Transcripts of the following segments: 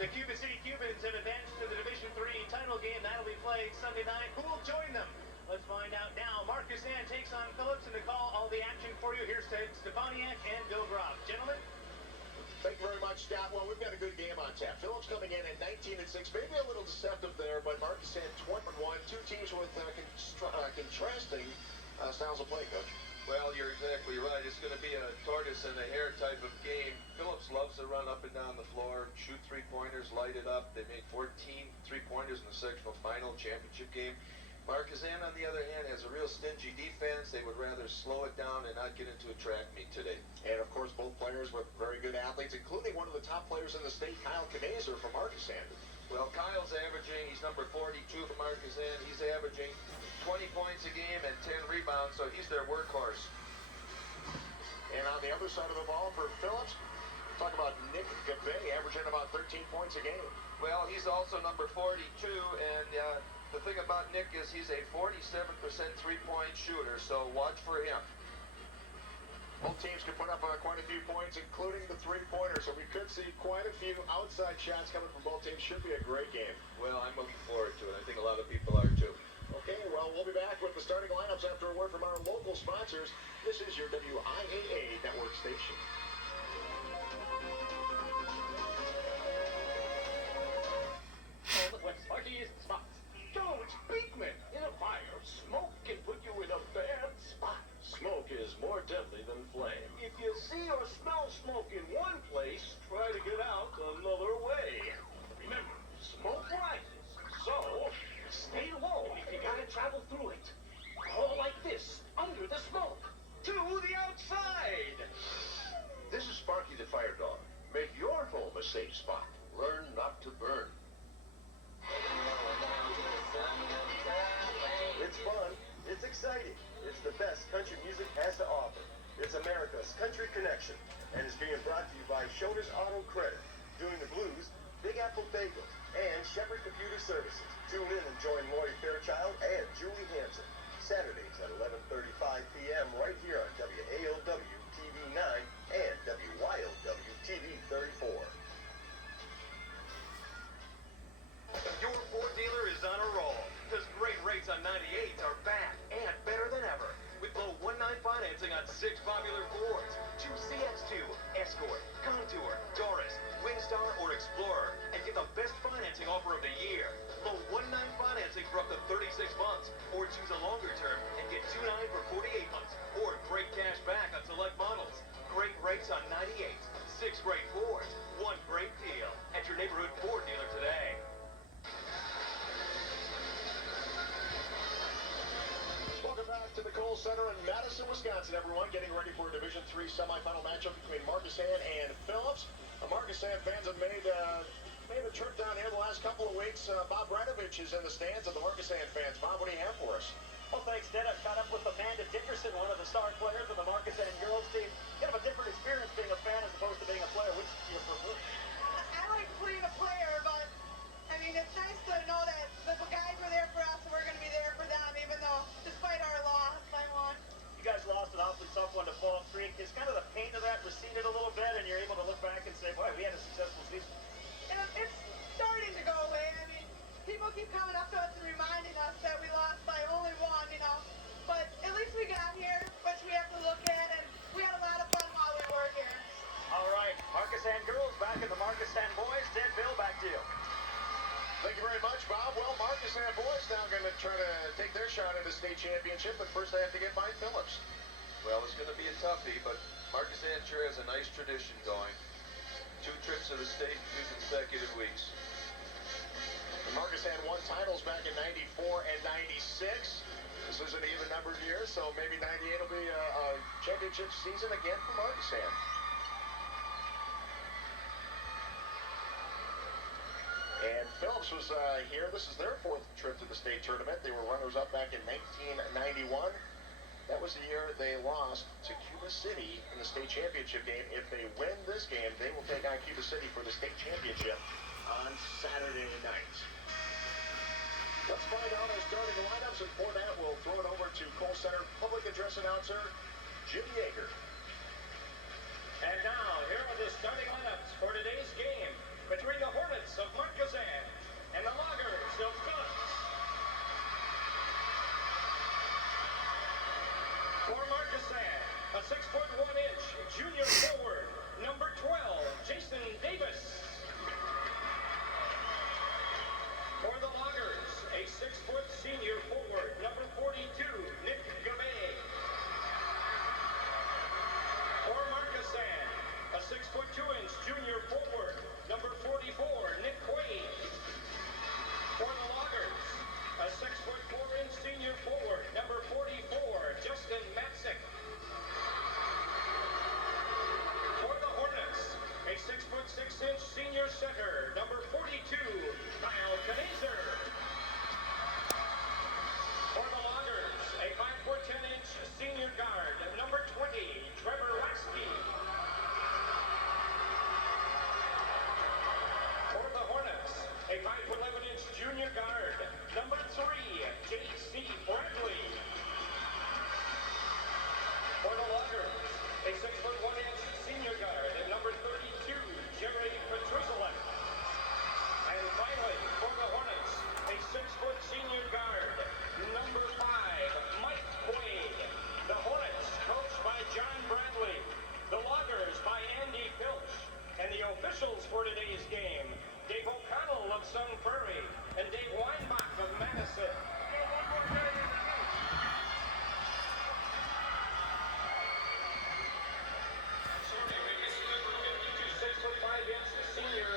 The Cuba City Cubans have advanced to the Division III title game. That'll be played Sunday night. Who will join them? Let's find out now. Markesan takes on Phillips, and to call all the action for you, here's State Semifinal and Bill Groff. Gentlemen? Thank you very much, Scott. Well, we've got a good game on tap. Phillips coming in at 19-6, maybe a little deceptive there, but Markesan 21. Two teams with contrasting styles of play, Coach. Well, you're exactly right. It's going to be a tortoise and a hare type of game. Phillips loves to run up and down the floor, shoot three-pointers, light it up. They made 14 three-pointers in the sectional final championship game. Markesan, on the other hand, has a real stingy defense. They would rather slow it down and not get into a track meet today. And, of course, both players with very good athletes, including one of the top players in the state, Kyle from Markesan. Well, Kyle's averaging, he's number 42 for Markesan. He's averaging 20 points a game and 10 rebounds, so he's their workhorse. And on the other side of the ball for Phillips, talk about Nick Gabay, averaging about 13 points a game. Well, he's also number 42, and the thing about Nick is he's a 47% three-point shooter, so watch for him. Both teams can put up quite a few points, including the three-pointer, so we could see quite a few outside shots coming from both teams. Should be a great game. Well, I'm looking forward to it. I think a lot of people are, too. Okay, well, we'll be back with the starting lineups after a word from our local sponsors. This is your WIAA network station. What's funkiest spots? George Beekman. In a fire, smoke can put you in a bad spot. Smoke is more deadly than flame. If you see or smell smoke in one place, try to get out another way. Remember, smoke rises, so stay low if you gotta travel through it. Crawl like this, under the smoke, to the outside. This is Sparky the Fire Dog. Make your home a safe spot. Learn not to burn. It's fun, it's exciting, it's the best country music has to offer. It's America's Country Connection, and is being brought to you by Shoulders Auto Credit, Doing the Blues, Big Apple Bagel, and Shepherd Computer Services. Tune in and join Lori Fairchild and Julie Hansen, Saturdays at 11:35 p.m. right here on WALW TV 9 and WYLW TV 34. Your Ford dealer is on a roll, because great rates on 98s are back and better than ever. With low 1.9 financing on 6 popular Fords. Choose CX2, Escort, Contour, Taurus, Windstar, or Explorer, and get the best financing offer of the year. Low 1.9 financing for up to 36 months, or choose a longer term and get 2.9 for 48 months, or great cash back on select models. Great rates on 98s, 6 great Fords, 1 great deal at your neighborhood Ford dealer today. Welcome back to the Kohl Center in Madison, Wisconsin, everyone. Getting ready for a Division III semifinal matchup between Markesan and Phillips. Markesan fans have made a trip down here the last couple of weeks. Bob Brenovich is in the stands of the Markesan fans. Bob, what do you have for us? Well, thanks, Ted. I've caught up with Amanda Dickerson, one of the star players of the Markesan girls team. Kind of a different experience being a fan as opposed to being a player. Which do you prefer? I like being a player, but I mean, it's nice to know that the guys were there for us and we're going to be there for them, even though, despite our loss, I won. You guys lost an awfully tough one to Fall Creek. Is kind of the pain of that receded a little bit, and you're able to look back and say, boy, we had a successful season? And it's starting to go away. I mean, people keep coming up to us and reminding us that we lost by only one, you know. But at least we got here, which we have to look at, and we had a lot of fun while we were here. All right, Markesan girls back at the Markesan boys. Ted, Bill, back to you. Thank you very much, Bob. Well, Markesan boys now going to try to take their shot at a state championship, but first they have to get by Phillips. Well, it's going to be a toughie, but Markesan sure has a nice tradition going. 2 trips to the state in 2 consecutive weeks. Markesan won titles back in 94 and 96. This is an even-numbered year, so maybe 98 will be a championship season again for Markesan. And Phillips was here. This is their 4th trip to the state tournament. They were runners-up back in 1991. That was the year they lost to Cuba City in the state championship game. If they win this game, they will take on Cuba City for the state championship on Saturday night. Let's find out our starting lineups, and for that, we'll throw it over to Kohl Center public address announcer Jimmy Yeager. And now, here are the starting lineups for today's game between the Hornets of Markesan and the Loggers of Phillips. For Markesan, a 6'1" junior forward, number 12, Jason Davis. For the Loggers, a 6-foot senior forward, number 42, Nick Gabay. For Markesan, a 6'2" junior forward, number 44, Nick Quaid. For the Loggers, a 6'4" senior forward, number 44, Justin Matzik. For the Hornets, a 6'6" senior center, number 42, Kyle Knazer. For the Loggers, a 5'10" senior guard, number 20, Trevor Lasky. For the Hornets, a 5'11" junior guard, number 3, J.C. Bradley. For the Loggers, a 6'1" senior guard, number 32, Jerry Petruzalek. And finally, for the Hornets, a 6-foot senior guard, number 5, Mike Quaid. The Hornets, coached by John Bradley. The Loggers by Andy Filch. And the officials for today's game, Dave O'Connell of Sun Prairie and Dave Weinbach of Madison. 6'5" senior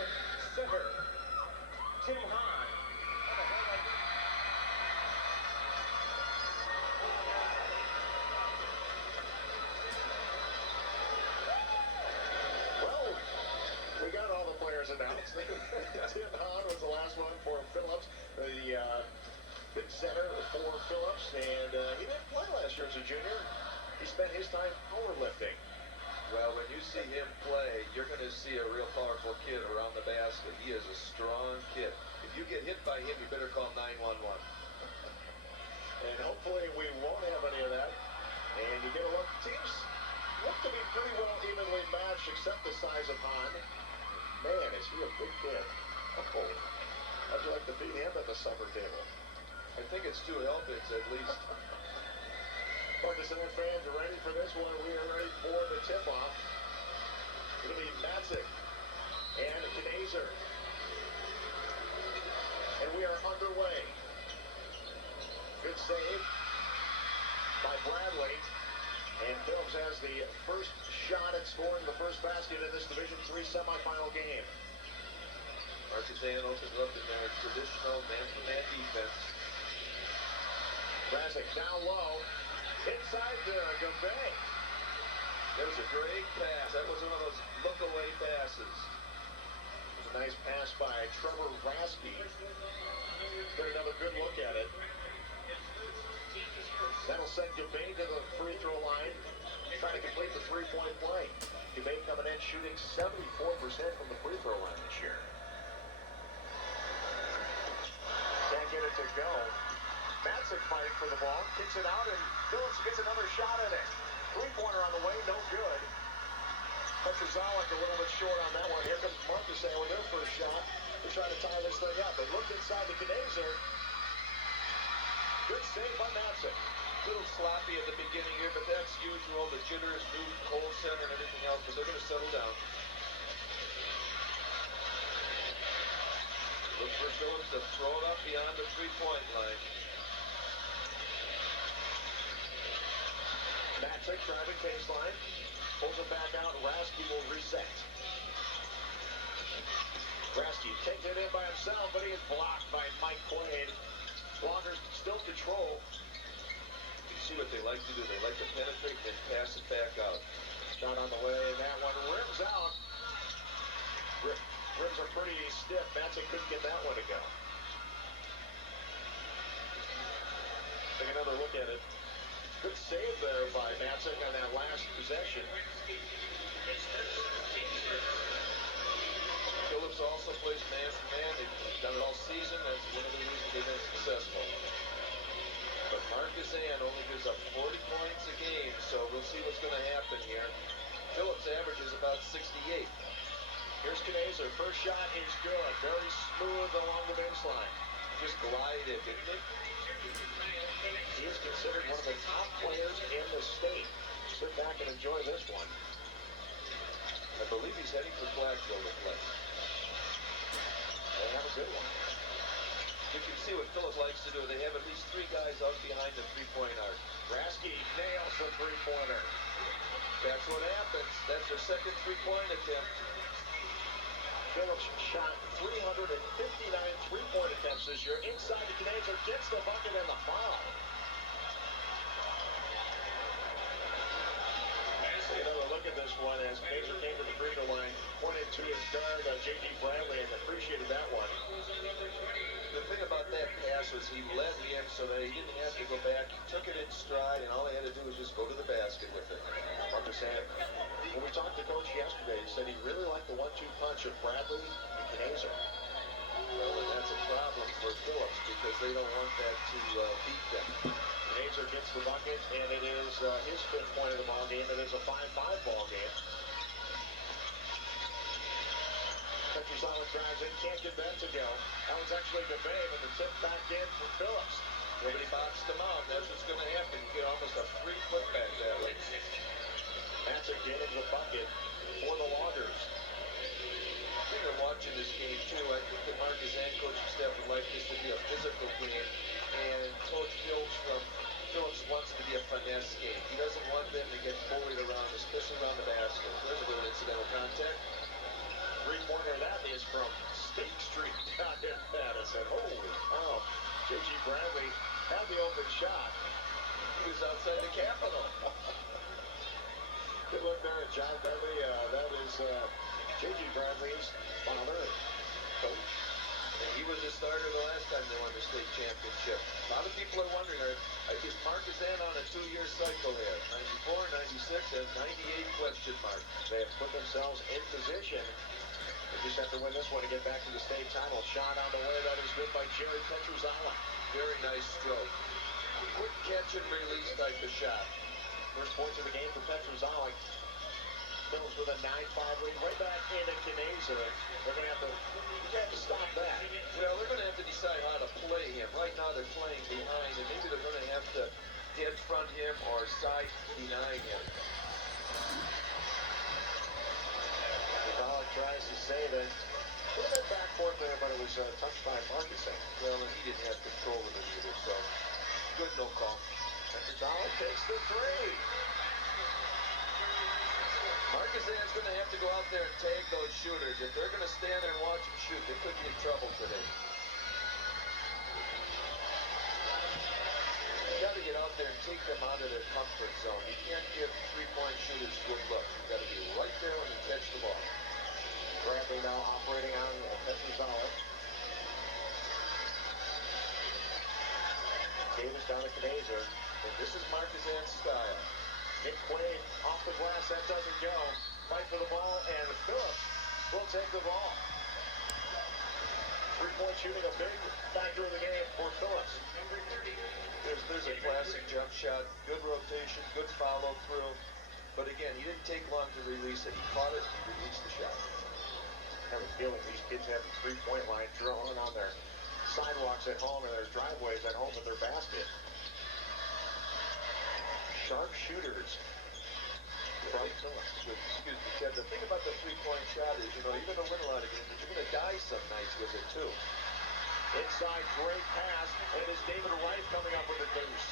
center, Tim Hahn. Well, we got all the players announced. Tim Hahn was the last one for Phillips, the big center for Phillips, and he didn't play last year as a junior. He spent his time powerlifting. Well, when you see him play, you're going to see a real powerful kid around the basket. He is a strong kid. If you get hit by him, you better call 911. And hopefully we won't have any of that. And you get a look. Teams look to be pretty well evenly matched, except the size of Hahn. Man, is he a big kid. Oh, how'd you like to beat him at the supper table? I think it's 2 helpings at least. Markesan fans are ready for this one. We are ready for the tip-off. It'll be Matzik and Knazer. And we are underway. Good save by Bradley. And Phillips has the first shot at scoring the first basket in this Division III semifinal game. Markesan opens up in their traditional man-to-man defense. Matzik down low. Inside Gabay. That was a great pass. That was one of those look-away passes. It was a nice pass by Trevor Rasky. Get another good look at it. That'll send Gabay to the free throw line, trying to complete the three-point play. Gabay coming in shooting 74% from the free throw line this year. Can't get it to go. Madison fighting for the ball, kicks it out, and Phillips gets another shot at it. Three-pointer on the way, no good. Petruzalek a little bit short on that one. Here comes Markesan with their first shot to try to tie this thing up. They looked inside the Knazer. Good save by Madison. A little sloppy at the beginning here, but that's usual. The jitters, new Kohl center, and everything else, but they're going to settle down. Look for Phillips to throw it up beyond the three-point line. Matzik driving baseline. Pulls it back out. Rasky will reset. Rasky takes it in by himself, but he is blocked by Mike Quaid. Loggers still control. You see what they like to do. They like to penetrate and then pass it back out. Shot on the way, and that one rims out. Rims are pretty stiff. Matzik couldn't get that one to go. Take another look at it. Good save there by Madison on that last possession. Phillips also plays man-to-man. They've done it all season. That's one of the reasons they've been successful. But Markesan only gives up 40 points a game, so we'll see what's going to happen here. Phillips averages about 68. Here's Knazer. First shot is good. Very smooth along the baseline. Just glided, didn't it? He is considered one of the top players in the state. Sit back and enjoy this one. I believe he's heading for Platteville to play. They have a good one. You can see what Phillips likes to do. They have at least 3 guys out behind the three-point arc. Rasky nails the three-pointer. That's what happens. That's their second three-point attempt. Phillips shot 359 three-point attempts this year. Inside the Knazer, gets the bucket and the foul. Take another look at this one as Knazer came to the free throw line, pointed to his guard, J.D. Bradley, and appreciated that one. The thing about that pass was he led him so that he didn't have to go back. He took it in stride, and all he had to do was just go to the basket with it. Markesan, when we talked to Coach yesterday, he said he really liked the 1-2 punch of Bradley and Knazer. Well, and that's a problem for Phillips because they don't want that to beat them. Knazer gets the bucket, and it is his 5th point of the ball game. It is a 5-5 ball game. Petrosala drives in, can't get that to go. That was actually DeBay, but the tip back in for Phillips. Nobody boxed him out. That's what's going to happen. You get almost a free putback that way. Madison getting the bucket for the Loggers. I think they're watching this game, too. I think the Markesan coaching staff would like this to be a physical game. And Coach Phillips wants it to be a finesse game. He doesn't want them to get bullied around, especially around the basket. There's a little incidental contact. Three-pointer, that is from State Street down in Madison. Holy cow. J.G. Bradley had the open shot. He was outside the Capitol. Good look there at John Bradley. That is J.G. Bradley's father and coach. And he was a starter the last time they won the state championship. A lot of people are wondering, is Markesan on a 2-year cycle here? 94, 96, and 98 question mark. They have put themselves in position. They just have to win this one to get back to the state title. Shot on the way. That is good by Jerry Petrosala. Very nice stroke. Quick catch and release type of shot. First points of the game for Petrosala. Phillips with a 9-5 lead. Right back into Knazer. They're going to have to stop that. Well, they're going to have to decide how to play him. Right now they're playing behind, and maybe they're going to have to dead front him or side deny him. Pollock tries to save it. A little bit back forth there, but it was touched by Markesan. Well, and he didn't have control of it either, so good no call. Pollock takes the 3. Markesan's going to have to go out there and tag those shooters. If they're going to stand there and watch them shoot, they could be in trouble today. You got to get out there and take them out of their comfort zone. You can't give three-point shooters good look. You got to be right there when you catch the ball. Bradley now operating on Petrosala. Davis down to Knazer. And this is Markesan's style. Nick Quaid off the glass, that doesn't go. Fight for the ball, and Phillips will take the ball. Three-point shooting, a big factor in the game for Phillips. There's a classic jump shot, good rotation, good follow-through. But again, he didn't take long to release it. He caught it, he released the shot. I have a feeling these kids have the three-point line drawn on their sidewalks at home and their driveways at home with their basket. Sharp shooters from Phillips. Excuse me, Ted. The thing about the three-point shot is, you're going to win a lot of games, but you're going to die some nights with it, too. Inside, great pass, and it's David Wright coming up with a deuce.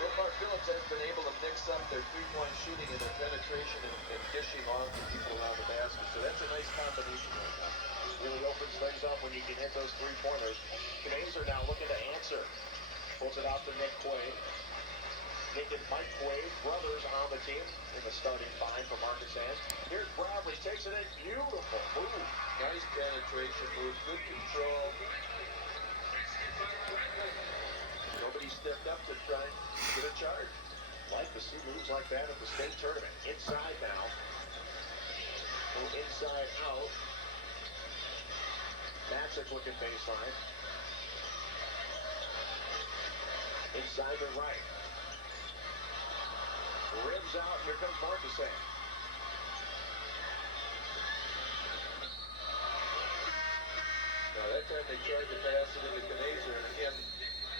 So far, Phillips has been able to mix up their three-point shooting and their penetration and dishing off the people around the basket. So that's a nice combination right now. Really opens things up when you can hit those three-pointers. Knazer now looking to answer. Pulls it out to Nick Quaid. Nick and Mike Quaid, brothers on the team in the starting 5 for Markesan. Here's Bradley, takes it in, beautiful move. Nice penetration move, good control. Nobody stepped up to try and get a charge. Like to see moves like that at the state tournament. Inside now. Go inside out. Madison's looking baseline. Inside the right. Ribs out, here comes Markesan. they tried to pass it into Knazer, and again,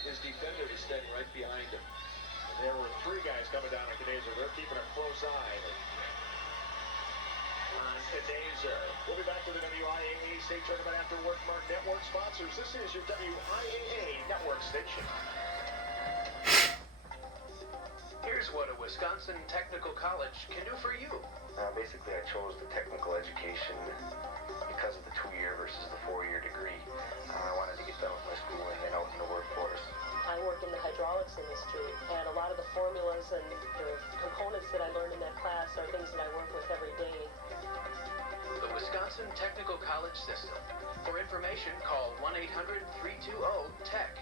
his defender was standing right behind him. And there were three guys coming down on Knazer. They're keeping a close eye on Knazer. We'll be back to the WIAA State Tournament after Workmark Network sponsors. This is your WIAA Network station. Here's what a Wisconsin Technical College can do for you. Basically, I chose the technical education because of the 2-year versus the 4-year degree. I wanted to get done with my school and then out in the workforce. I work in the hydraulics industry, and a lot of the formulas and the components that I learned in that class are things that I work with every day. The Wisconsin Technical College System. For information, call 1-800-320-TECH.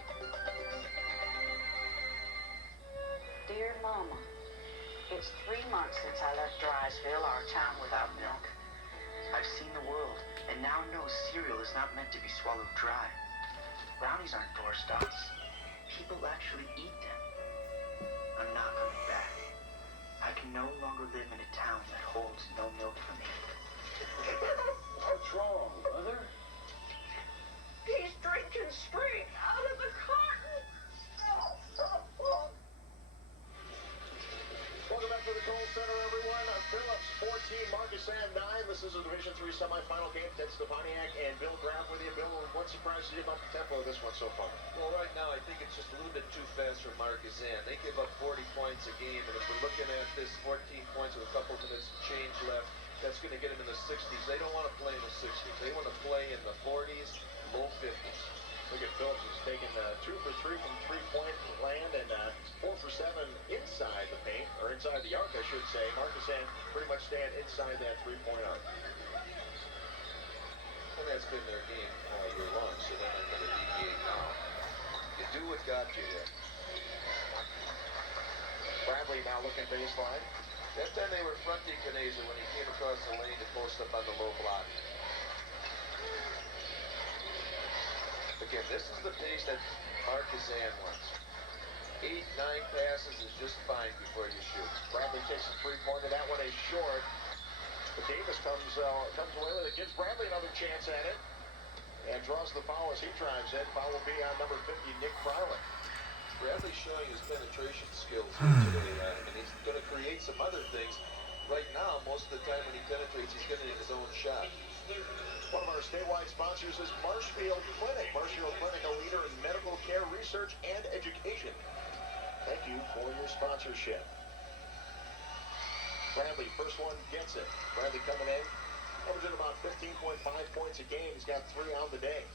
Dear Mama, it's 3 months since I left Drysville, our town without milk. I've seen the world, and now know cereal is not meant to be swallowed dry. Brownies aren't doorstops. People actually eat them. I'm not coming back. I can no longer live in a town that holds no milk for me. What's wrong, Mother? He's drinking straight out of the carton. Welcome back to the Kohl Center, everyone. Phillips 14, Markesan 9. This is a Division III semifinal game. Ted Stefaniak and Bill Graff with you. Bill, what surprises you about the tempo of this one so far? Well, right now, I think it's just a little bit too fast for Markesan. They give up 40 points a game, and if we're looking at this 14 points with a couple minutes change left, that's going to get them in the 60s. They don't want to play in the 60s. They want to play in the 40s, low 50s. Look at Phillips, who's taken 2 for 3 from three-point land and 4 for 7 inside the paint, or inside the arc, I should say. Markesan pretty much stand inside that three-point arc. And that's been their game all year long, so they're not going to deviate now. You do what got you there. Bradley now looking baseline. That time they were fronting Knazer when he came across the lane to post up on the low block. Again, this is the pace that Markesan wants. 8, 9 passes is just fine before you shoot. Bradley takes a three-pointer. That one is short. But Davis comes away with it. Gives Bradley another chance at it. And draws the foul as he drives in. Foul will be on number 50, Nick Fryland. Bradley's showing his penetration skills here today, and he's going to create some other things. Right now, most of the time when he penetrates, he's getting in his own shot. One of our statewide sponsors is Marshfield Clinic. Marshfield Clinic, a leader in medical care, research, and education. Thank you for your sponsorship. Bradley, first one, gets it. Bradley coming in, averaging about 15.5 points a game. He's got 3 on the day.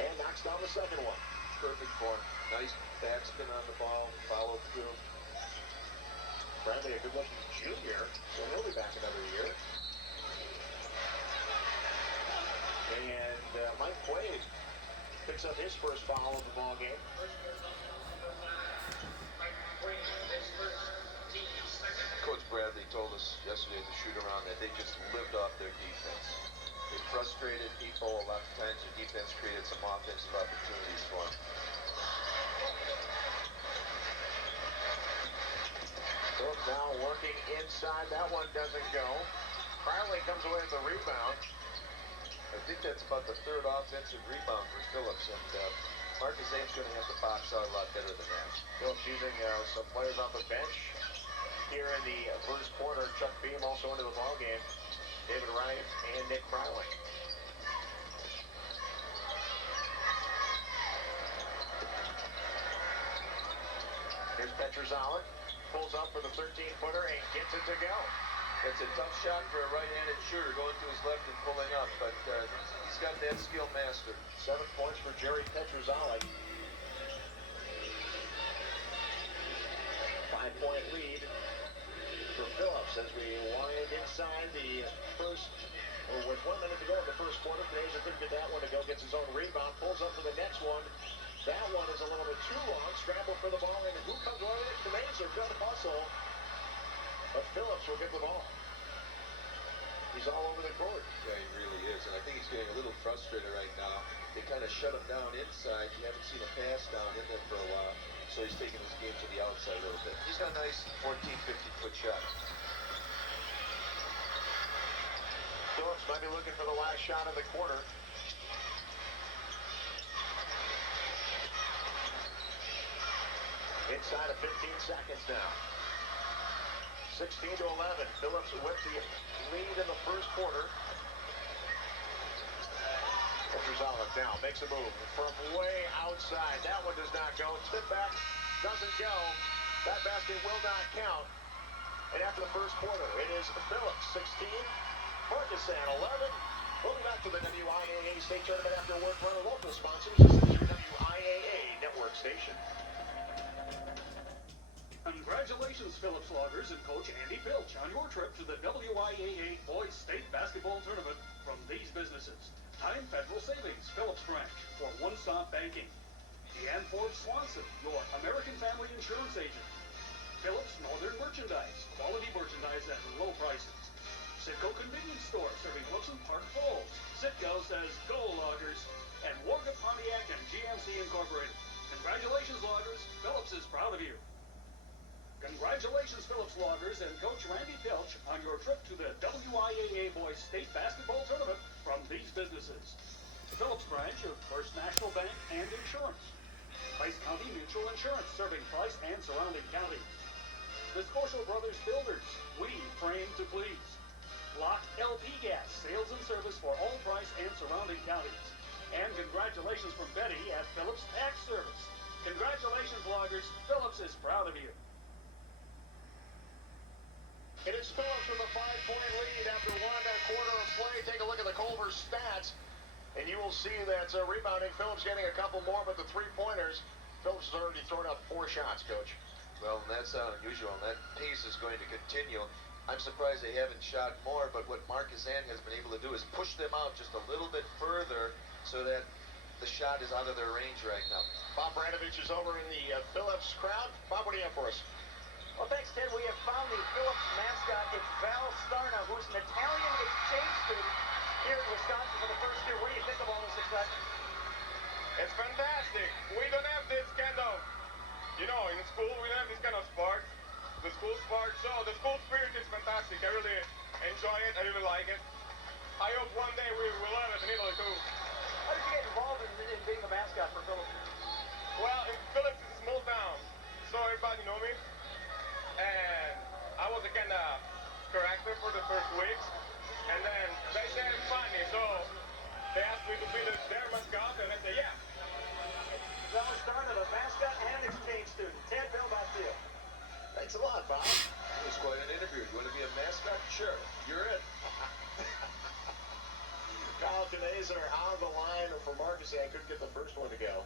And knocks down the second one. Perfect form. Nice backspin on the ball, follow through. Bradley, a good-looking junior, so he'll be back another year. And Mike Quaid picks up his first foul of the ball game. Coach Bradley told us yesterday at the shoot-around that they just lived off their defense. They frustrated people. A lot of times the defense created some offensive opportunities for them. Phillips now working inside. That one doesn't go. Crowley comes away with the rebound. I think that's about the third offensive rebound for Phillips, and Markesan's going to have to box out a lot better than that. Phillips using some players off the bench here in the first quarter. Chuck Beam also into the ball game. David Wright and Nick Crowley. Here's Petrozalek. Pulls up for the 13-footer and gets it to go. It's a tough shot for a right-handed shooter going to his left and pulling up, but he's got that skill mastered. 7 points for Jerry Petrozalek. 5-point lead for Phillips as we wind inside the first, or with 1 minute to go in the first quarter. Knazer couldn't get that one to go, gets his own rebound, pulls up for the next one. That one is a little bit too long. Scramble for the ball, and who comes running it? Knazer, good hustle. But Phillips will get the ball. He's all over the court. Yeah, he really is, and I think he's getting a little frustrated right now. They kind of shut him down inside. You haven't seen a pass down in there for a while, so he's taking his game to the outside a little bit. He's got a nice 14, 15-foot shot. Phillips might be looking for the last shot of the quarter. Inside of 15 seconds now. 16-11. Phillips with the lead in the first quarter. Ultrazolic now makes a move from way outside. That one does not go. Tip back doesn't go. That basket will not count. And after the first quarter, it is Phillips 16, Markesan 11. We'll be back to the WIAA State Tournament after work. Run our local sponsors. This is your WIAA network station. Congratulations, Phillips Loggers and Coach Andy Pilch on your trip to the WIAA Boys State Basketball Tournament from these businesses. Time Federal Savings, Phillips Branch, for one-stop banking. Deanne Forbes Swanson, your American Family Insurance agent. Phillips Northern Merchandise, quality merchandise at low prices. Citgo Convenience Store, serving Wilson Park Falls. Citgo says, go Loggers. And Warga Pontiac and GMC Incorporated. Congratulations, Loggers. Phillips is proud of you. Congratulations, Phillips Loggers and Coach Randy Pilch on your trip to the WIAA Boys State Basketball Tournament from these businesses. Phillips Branch of First National Bank and Insurance. Price County Mutual Insurance, serving Price and surrounding counties. The Scotia Brothers Builders, we frame to please. Lock LP Gas, sales and service for all Price and surrounding counties. And congratulations from Betty at Phillips Tax Service. Congratulations, Loggers. Phillips is proud of you. It is Phillips with a 5-point lead after 1 quarter of play. Take a look at the Culver stats, and you will see that rebounding, Phillips getting a couple more, but the three-pointers, Phillips has already thrown up 4 shots, Coach. Well, that's not unusual, and that pace is going to continue. I'm surprised they haven't shot more, but what Markesan has been able to do is push them out just a little bit further so that the shot is out of their range right now. Bob Branovich is over in the Phillips crowd. Bob, what do you have for us? Well, thanks, Ted. We have found the Phillips mascot. It's Val Starna, who's an Italian exchange student here in Wisconsin for the first year. What do you think of all this excitement? It's fantastic. We don't have this kind of, in school we don't have this kind of sport. The school sport, so the school spirit is fantastic. I really enjoy it. I really like it. I hope one day we will have it in Italy too. How did you get involved in being the mascot for Phillips? Well, Phillips is a small town, so everybody know me. And I was a kind of character for the first weeks. And then they said it's funny, so they asked me to be their mascot, and I said, yeah. Val Starna, the mascot and exchange student. Ted, Bill, back to you. Thanks a lot, Bob. It was quite an interview. You want to be a mascot? Sure. You're it. Kyle Knazer on the line for Markesan. Couldn't get the first one to go.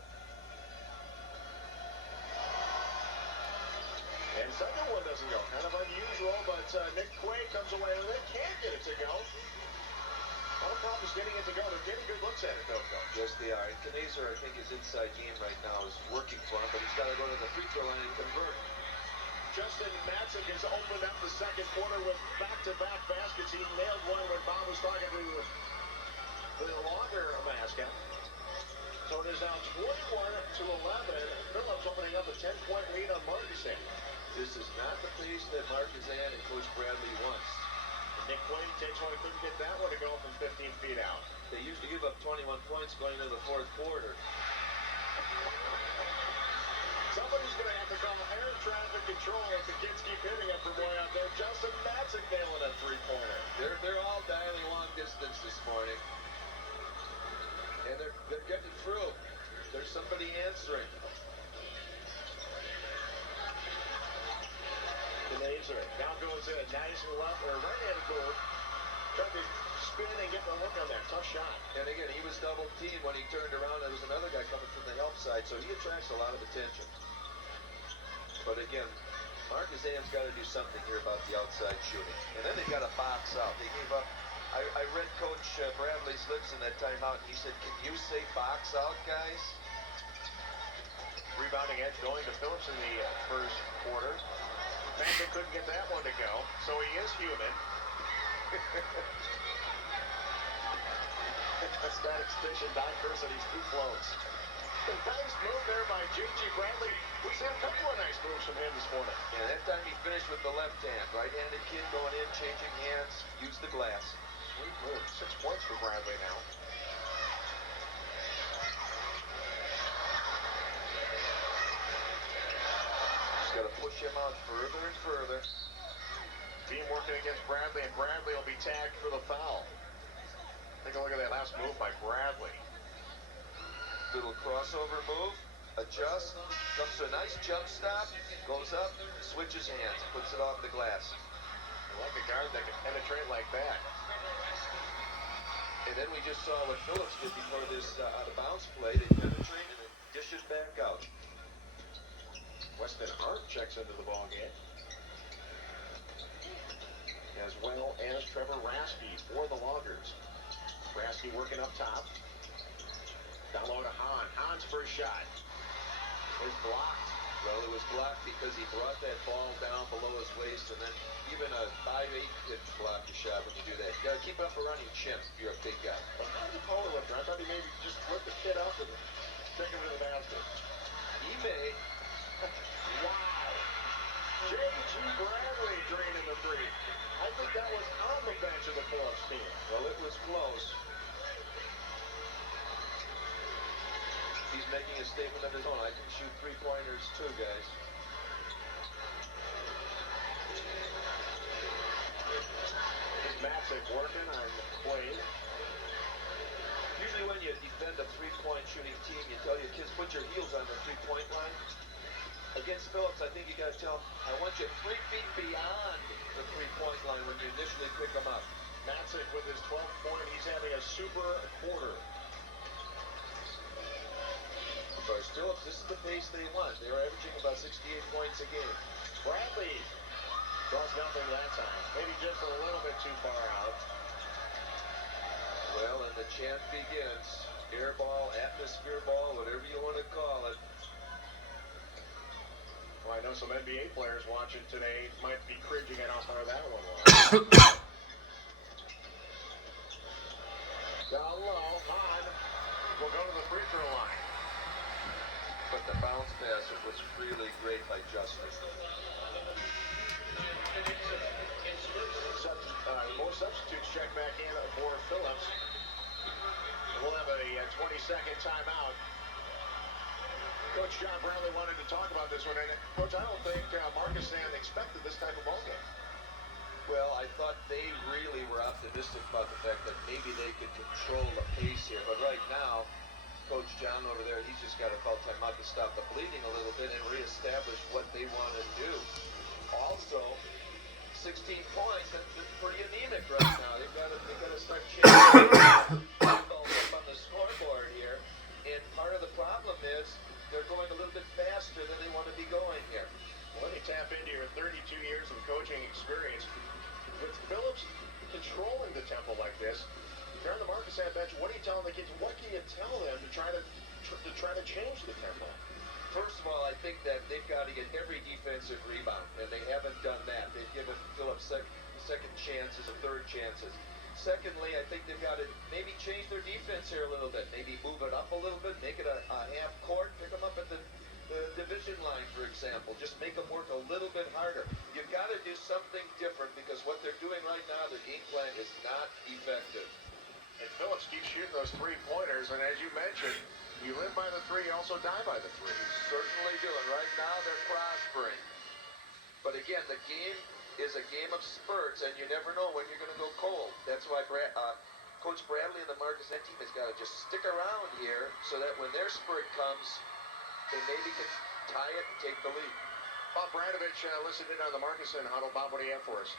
And second one doesn't go. Kind of unusual, but Nick Quaid comes away with it. Can't get it to go. A lot of problems getting it to go. They're getting good looks at it, though, Coach. Yes, they are. And Knazer, I think, his inside game right now is working for him, but he's got to go to the free throw line and convert. Justin Matzik has opened up the second quarter with back-to-back baskets. He nailed one when Bob was talking to the Logger mascot. So it is now 21-11. Phillips opening up a 10-point lead on Markesan. This is not the pace that Markesan and Coach Bradley wants. And Nick Quaid takes one. Couldn't get that one to go from 15 feet out. They usually give up 21 points going into the fourth quarter. Somebody's going to have to call air traffic control if the kids keep hitting it from way out there. Justin Matzik nailing a three-pointer. They're all dialing long distance this morning. And they're getting through. There's somebody answering. Knazer now goes in. Madison left or right-handed goal. Tried to spin and get the look on that. Tough shot. And again, he was double-teamed when he turned around. There was another guy coming from the help side, so he attracts a lot of attention. But again, Markesan's got to do something here about the outside shooting. And then they've got to box out. They gave up. I read Coach Bradley's lips in that timeout, and he said, can you say box out, guys? Rebounding edge going to Phillips in the first quarter. Matzik couldn't get that one to go, so he is human. Statistician Don Curse, he's too close. A nice move there by J.G. Bradley. We've seen a couple of nice moves from him this morning. Yeah, that time he finished with the left hand. Right-handed kid going in, changing hands, used the glass. Sweet move. 6 points for Bradley now. Just got to push him out further and further. Team working against Bradley, and Bradley will be tagged for the foul. Take a look at that last move by Bradley. Little crossover move, adjusts, comes to a nice jump stop, goes up, switches hands, puts it off the glass. I like a guard that can penetrate like that. And then we just saw what Phillips did before this out-of-bounds play. They penetrate and then dish it back out. Weston Hart checks into the ball game, as well as Trevor Rasky for the Loggers. Rasky working up top. Down low to Hahn. Hahn's first shot is blocked. Well, it was blocked because he brought that ball down below his waist, and then even a 5'8" couldn't block the shot when you do that. You gotta keep up a running chin if you're a big guy. But how did Kohl look? I thought he maybe just flipped the kid up and stick him in the basket. He may. Wow. J.G. Bradley draining the three. I think that was on the bench of the Phillips team. Well, it was close. He's making a statement of his own. I can shoot three-pointers too, guys. Is Madison working on the play? Usually when you defend a three-point shooting team, you tell your kids, put your heels on the three-point line. Against Phillips, I think you got to tell them, I want you 3 feet beyond the three-point line when you initially pick them up. Madison with his 12th point, he's having a super quarter. For Phillips, this is the pace they want. They're averaging about 68 points a game. Bradley does nothing that time. Maybe just a little bit too far out. Well, and the chant begins. Air ball, atmosphere ball, whatever you want to call it. Well, I know some NBA players watching today might be cringing at how far that one was. Down low, Hahn will go to the free throw line. But the bounce pass was really great by Justin. More substitutes check back in for Phillips. We'll have a 20-second timeout. Coach John Bradley wanted to talk about this one. And Coach, I don't think Markesan expected this type of ball game. Well, I thought they really were optimistic about the fact that maybe they could control the pace here. But right now, Coach John over there, he's just got to call timeout to stop the bleeding a little bit and reestablish what they want to do. Also, 16 points, that's pretty anemic right now. They've got to start changing balls up on the scoreboard here. And part of the problem is they're going a little bit faster than they want to be going here. Let me tap into your 32 years of coaching experience. With Phillips controlling the tempo like this, if you're on the Markesan bench, what are you telling the kids? What can you tell them to try to change the tempo? First of all, I think that they've got to get every defensive rebound, and they haven't done that. They've given Phillips second chances and third chances. Secondly, I think they've got to maybe change their defense here a little bit. Maybe move it up a little bit, make it a half court, pick them up at the division line, for example. Just make them work a little bit harder. You've got to do something different because what they're doing right now, the game plan is not effective. And Phillips keeps shooting those three-pointers, and as you mentioned, you live by the three, you also die by the three. Certainly do, and right now they're prospering. But again, the game is a game of spurts, and you never know when you're going to go cold. That's why Coach Bradley and the Markesan team has got to just stick around here so that when their spurt comes, they maybe can tie it and take the lead. Bob Bradovich listened in on the Markesan huddle. Bob, what do you have for us?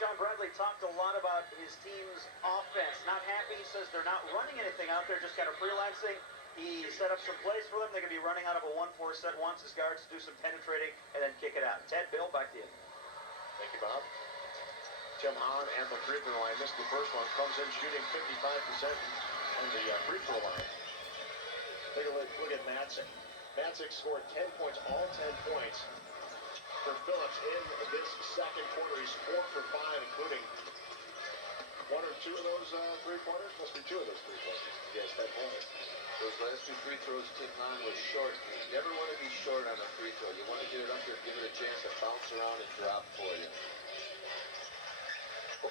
John Bradley talked a lot about his team's offense. Not happy. He says they're not running anything out there, just kind of freelancing. He set up some plays for them. They're going to be running out of a 1-4 set, wants his guards to do some penetrating and then kick it out. Ted, Bill, back to you. Thank you, Bob. Tim Hahn at the free throw line. Missed the first one. Comes in shooting 55% on the free throw line. Take a look at Madison. Madison scored 10 points, all 10 points for Phillips in this second quarter. He's 4 for 5, including 1 or 2 of those three-pointers. Must be 2 of those three-pointers. Yes, 10 points. Those last 2 free throws, Tim Hahn was short. You never want to be short on a free throw. You want to get it up there, give it a chance to bounce around and drop for you.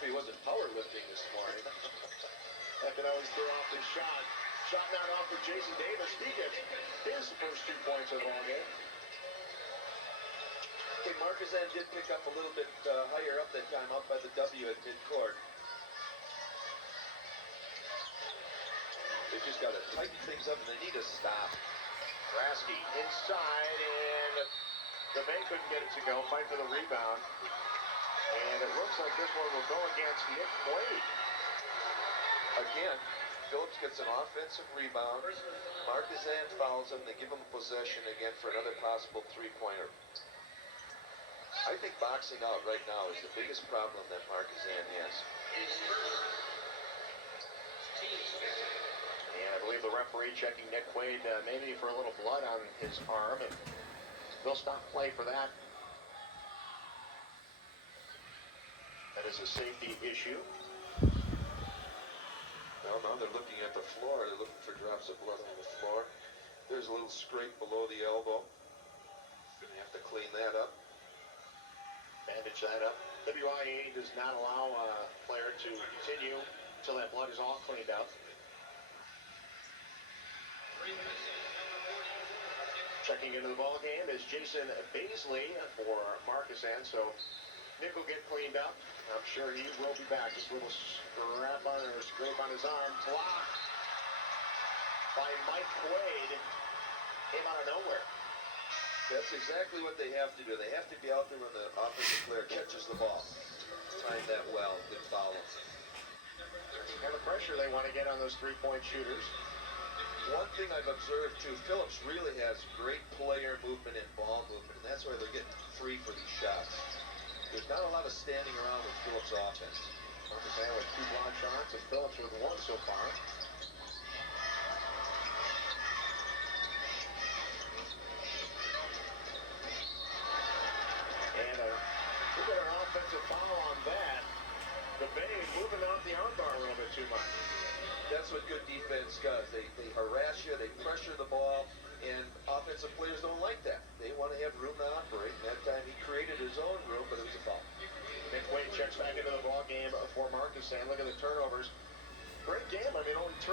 he wasn't powerlifting this morning. That can always throw off the shot. Shot not off for Jason Davis. He gets his first 2 points of the ball game. Okay, Markesan did pick up a little bit higher up that time, up by the W at midcourt. They've just got to tighten things up, and they need to stop. Rasky inside, and the Bay couldn't get it to go. Fight for the rebound. And it looks like this one will go against Nick Quaid. Again, Phillips gets an offensive rebound. Markesan fouls him. They give him possession again for another possible three-pointer. I think boxing out right now is the biggest problem that Markesan has. And I believe the referee checking Nick Quaid maybe for a little blood on his arm, and they'll stop play for that. That is a safety issue. Well, now they're looking at the floor. They're looking for drops of blood on the floor. There's a little scrape below the elbow. Gonna have to clean that up. Bandage that up. WIA does not allow a player to continue until that blood is all cleaned up. Checking into the ball game is Jason Baisley for Markesan. So Nick will get cleaned up. I'm sure he will be back. Just a little scrape on his arm. Blocked by Mike Quaid. Came out of nowhere. That's exactly what they have to do. They have to be out there when the offensive player catches the ball. Timed that well. Good foul. That's the kind of pressure they want to get on those three-point shooters. One thing I've observed, too, Phillips really has great player movement and ball movement, and that's why they're getting free for these shots. There's not a lot of standing around with Phillips' offense. Markesan with 2 block shots, and Phillips with 1 so far. And we got an offensive foul on that. The Bay moving off the armbar a little bit too much. That's what good defense does. They harass you, they pressure the ball, and offensive players don't like that. They want to have room to operate. And that time he created his own room, but it was a foul. Nick Quaid checks back into the ball game for Markesan. Look at the turnovers. Great game. I mean, only 2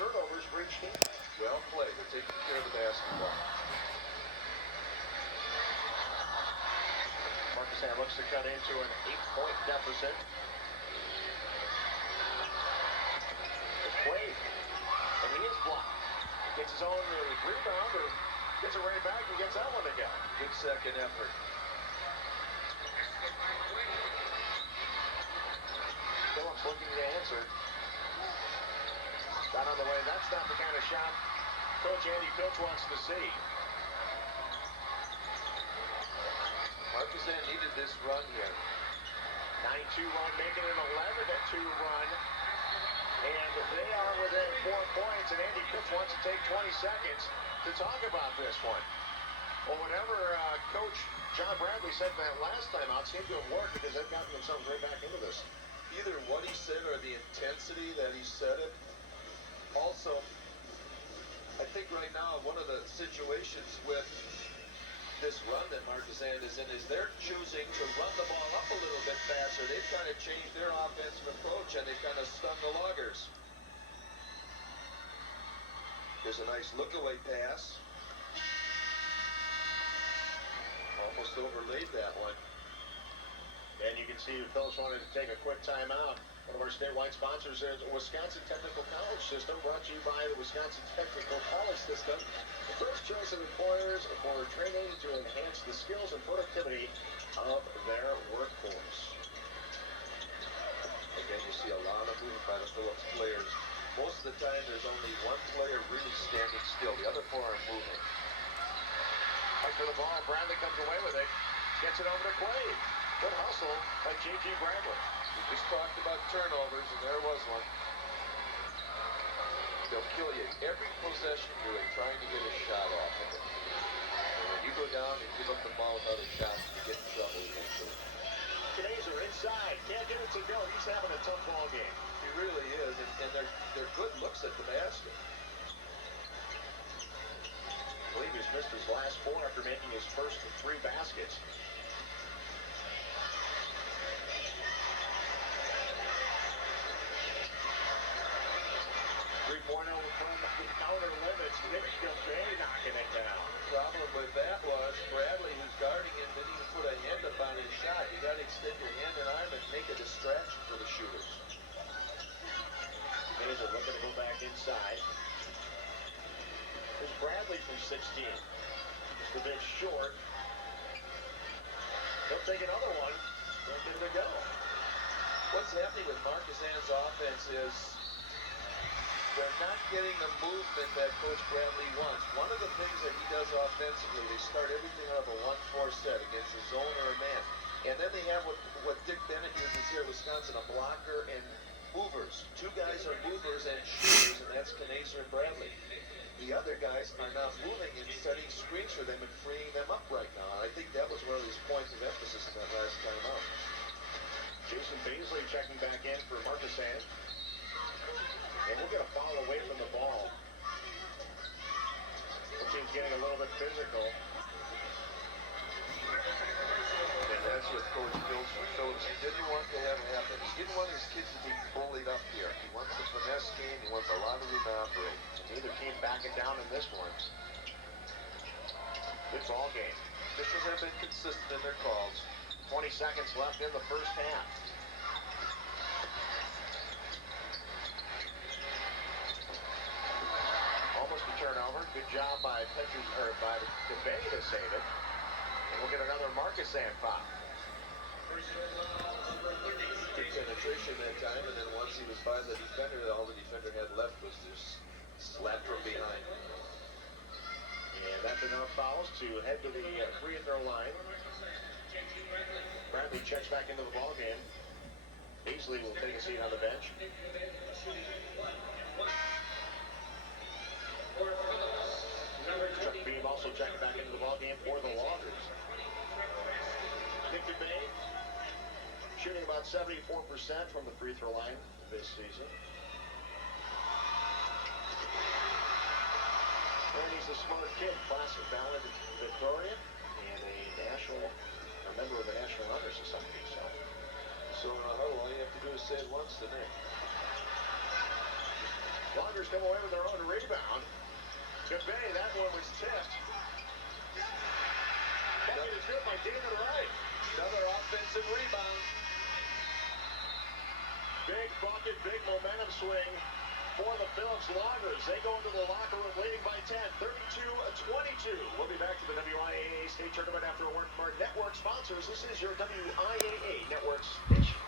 turnovers for each team. Well played. They're taking care of the basketball. Markesan looks to cut into an 8-point deficit. Quaid, and he is blocked. Gets his own rebound, or gets it right back and gets that one again. Good second effort. Phillips looking to answer. Shot on the way. That's not the kind of shot Coach Andy Phillips wants to see. Markesan needed this run here. 9-2 run, making it an 11-2 run. And they are within 4 points, and Andy Phillips wants to take 20 seconds to talk about this one. Well, whatever Coach John Bradley said that last time out seemed to have worked, because they've gotten themselves right back into this. Either what he said or the intensity that he said it. Also, I think right now one of the situations with this run that Markesan is in is they're choosing to run the ball up a little bit faster. They've kind of changed their offensive approach, and they've kind of stung the Loggers. There's a nice look-away pass. Almost overlaid that one. And you can see Phillips wanted to take a quick timeout. One of our statewide sponsors is the Wisconsin Technical College System, brought to you by the Wisconsin Technical College System, the first choice of employers for training to enhance the skills and productivity of their workforce. Again, you see a lot of movement by the Phillips players. Most of the time, there's only one player really standing still. The other 4 are moving. Fight for the ball. Bradley comes away with it. Gets it over to Quaid. Good hustle by J.G. Bradley. We just talked about turnovers, and there was one. They'll kill you every possession you're trying to get a shot off of it. And when you go down and give up the ball without a shot, you get in trouble eventually. Today's are inside. Can't get it to go. He's having a tough ball game. He really is, and they're good looks at the basket. I believe he's missed his last 4 after making his first 3 baskets. from the outer limits. Nick Gilbay knocking it down. Problem with that was Bradley, who's guarding him, didn't even put a hand up on his shot. You got to extend your hand and arm and make a distraction for the shooters. Mays are looking to go back inside. There's Bradley from 16. Just a bit short. He'll take another one. Don't give it a go. What's happening with Markesan's offense is they're not getting the movement that Coach Bradley wants. One of the things that he does offensively, they start everything out of a 1-4 set against a zone or a man. And then they have what Dick Bennett uses here at Wisconsin, a blocker and movers. Two guys are movers and shooters, and that's Knaser and Bradley. The other guys are not moving and setting screens for them and freeing them up right now. And I think that was one of his points of emphasis in that last time out. Jason Baisley checking back in for Markesan. And we'll get a foul away from the ball. The team's getting a little bit physical. And that's what Coach Phillips didn't want to have happen. He didn't want his kids to be bullied up here. He wants a finesse game. He wants a lot of rebound rate. Neither team backing down in this one. Good ball game. Officials have been consistent in their calls. 20 seconds left in the first half. Almost a turnover. Good job by Gilbay to save it. And we'll get another Markesan foul. Good penetration that time, and then once he was by the defender, all the defender had left was just slapped from behind. And that's enough fouls to head to the free throw line. Bradley checks back into the ballgame. Beasley will take a seat on the bench. Chuck Beam also checking back into the ballgame for the Loggers. Nick Gilbay shooting about 74% from the free throw line this season. And he's a smart kid, class of valedictorian, and a member of the National Honor Society. So in a huddle, all you have to do is say it once to Nick. Loggers come away with their own rebound. Gilbay, that one was tipped. Bucket is good by David Wright. Another offensive rebound. Big bucket, big momentum swing for the Phillips Loggers. They go into the locker room leading by 10, 32-22. We'll be back to the WIAA State Tournament after a word from our network sponsors. This is your WIAA Network station.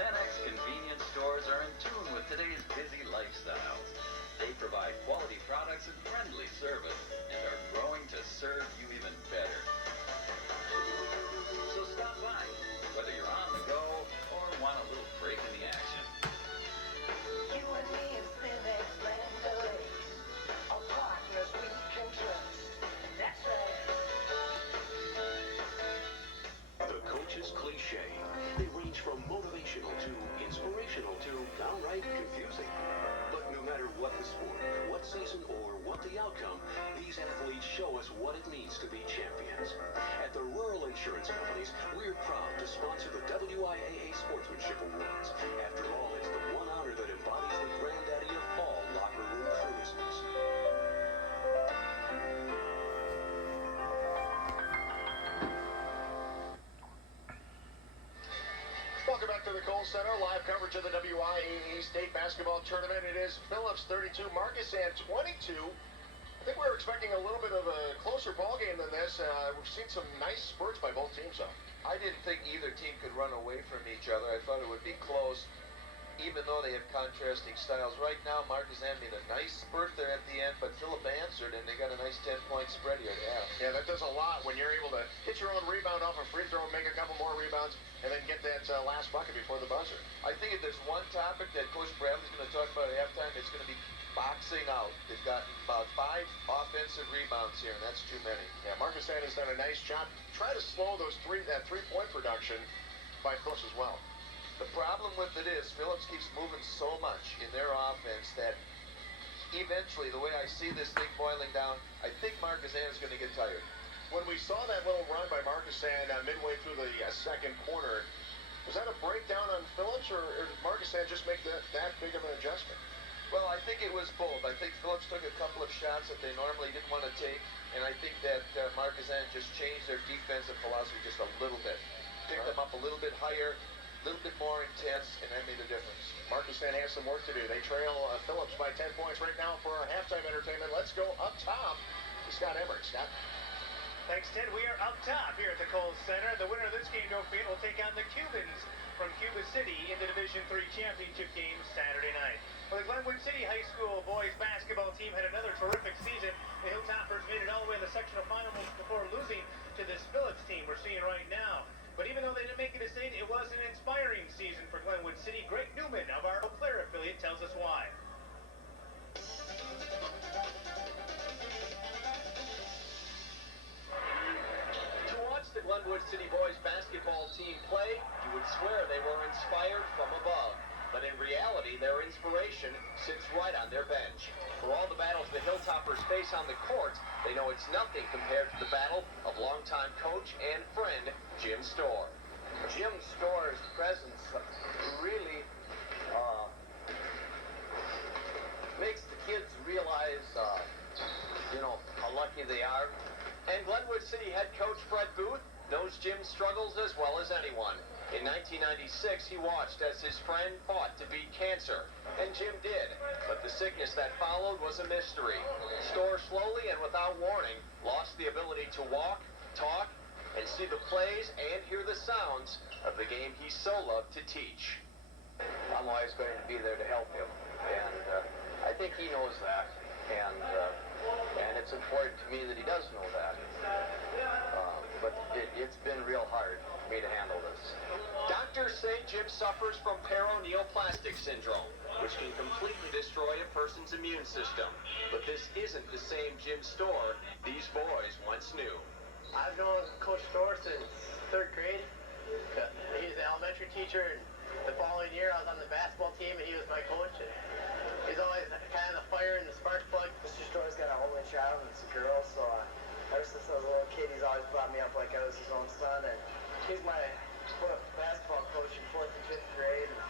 Cenex convenience stores are in tune with today's busy lifestyles. They provide quality products and friendly service and are growing to serve you even better. So stop by, whether you're on the go or want a little break in the action. You and me and Cenex Land Delays are partners we can trust. That's right. The coach's cliche. They range from motivational to inspirational to downright confusing. But no matter what the sport, what season, or what the outcome, these athletes show us what it means to be champions. At the Rural Insurance Companies, we're proud to sponsor the WIAA Sportsmanship Awards. After all, it's the one honor that embodies the granddaddy of all locker room truisms. Welcome back to the Kohl Center. Live coverage of the WIAA State Basketball Tournament. It is Phillips 32, Markesan 22. I think we were expecting a little bit of a closer ball game than this. We've seen some nice spurts by both teams, though. I didn't think either team could run away from each other. I thought it would be close, even though they have contrasting styles. Right now, Markesan made a nice spurt there at the end, but Phillip answered, and they got a nice 10-point spread here to have. Yeah, that does a lot when you're able to hit your own rebound off a free throw, make a couple more rebounds, and then get that last bucket before the buzzer. I think if there's one topic that Coach Bradley's going to talk about at halftime, it's going to be boxing out. They've gotten about 5 offensive rebounds here, and that's too many. Yeah, Markesan has done a nice job. Try to slow that three-point production by Phillips as well. The problem with it is Phillips keeps moving so much in their offense that eventually, the way I see this thing boiling down, I think Markesan is going to get tired. When we saw that little run by Markesan midway through the second quarter, Was that a breakdown on Phillips, or did Markesan just make that big of an adjustment? Well, I think it was both. I think Phillips took a couple of shots that they normally didn't want to take, and I think that Markesan just changed their defensive philosophy just a little bit. Picked them up a little bit higher, a little bit more intense, and that made a difference. Markesan has some work to do. They trail Phillips by 10 points right now for our halftime entertainment. Let's go up top to Scott Emmerich. Scott? Thanks, Ted. We are up top here at the Kohl Center. The winner of this game, no fear, will take on the Cubans from Cuba City in the Division III championship game Saturday night. Well, the Glenwood City High School boys basketball team had another terrific season. The Hilltoppers made it all the way to the sectional finals before losing to this Phillips team we're seeing right now. But even though they didn't make it to state, it was an inspiring season for Glenwood City. Greg Newman of our Eau Claire affiliate tells us why. To watch the Glenwood City boys basketball team play, you would swear they were inspired from above. But in reality, their inspiration sits right on their bench. For all the battles the Hilltoppers face on the court, they know it's nothing compared to the battle of longtime coach and friend Jim Storr. Jim Storr's presence really makes the kids realize, how lucky they are. And Glenwood City head coach Fred Booth knows Jim's struggles as well as anyone. In 1996, he watched as his friend fought to beat cancer, and Jim did. But the sickness that followed was a mystery. Storr slowly and without warning lost the ability to walk, talk, and see the plays and hear the sounds of the game he so loved to teach. I'm always going to be there to help him, and I think he knows that, and it's important to me that he does know that. But it's been real hard for me to handle this. Doctors say Jim suffers from paraneoplastic syndrome, which can completely destroy a person's immune system. But this isn't the same Jim Storr these boys once knew. I've known Coach Storr since 3rd grade. He's an elementary teacher, and the following year I was on the basketball team, and he was my coach. And he's always kind of the fire and the spark plug. Mr. Storr's got an only child, and it's a girl, so ever since I was a little kid, he's always brought me up like I was his own son, and he's my basketball coach in 4th and 5th grade, and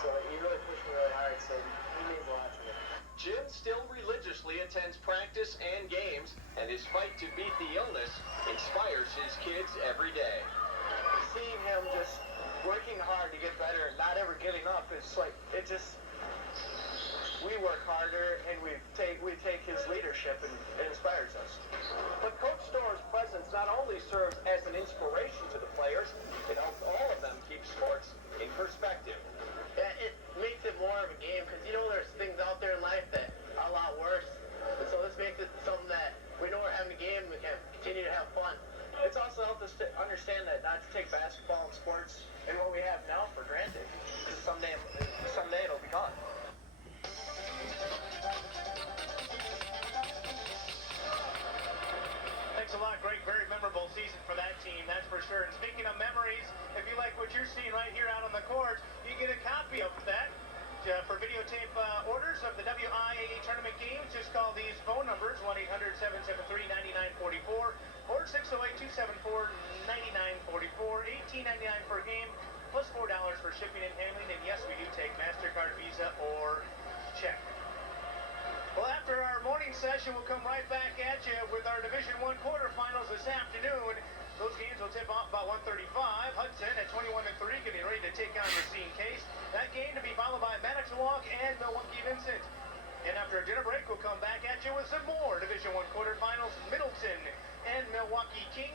so he really pushed me really hard, so he means a lot to me. Jim still religiously attends practice and games, and his fight to beat the illness inspires his kids every day. Seeing him just working hard to get better and not ever giving up, it's like, we work harder, and we take his leadership, and it inspires us. But Coach Storr's presence not only serves as an inspiration to the players, it helps all of them keep sports in perspective. Yeah, it makes it more of a game, because there's things out there in life that are a lot worse. And so this makes it something that we know we're having a game, we can continue to have fun. It's also helped us to understand that not to take basketball and sports and what we have now for granted, because someday it'll be gone. Thanks a lot, Greg. Very memorable season for that team, that's for sure. And speaking of memories, if you like what you're seeing right here out on the court, you get a copy of that. For videotape orders of the WIAA tournament games, just call these phone numbers, 1-800-773-9944 or 608-274-9944, $18.99 per game, plus $4 for shipping and handling. And yes, we do take MasterCard, Visa, or check. Well, after our morning session, we'll come right back at you with our Division I quarterfinals this afternoon. Those games will tip off about 1:35. Hudson at 21-3, getting ready to take on Racine Case. That game to be followed by Manitowoc and Milwaukee Vincent. And after a dinner break, we'll come back at you with some more Division I quarterfinals. Middleton and Milwaukee King.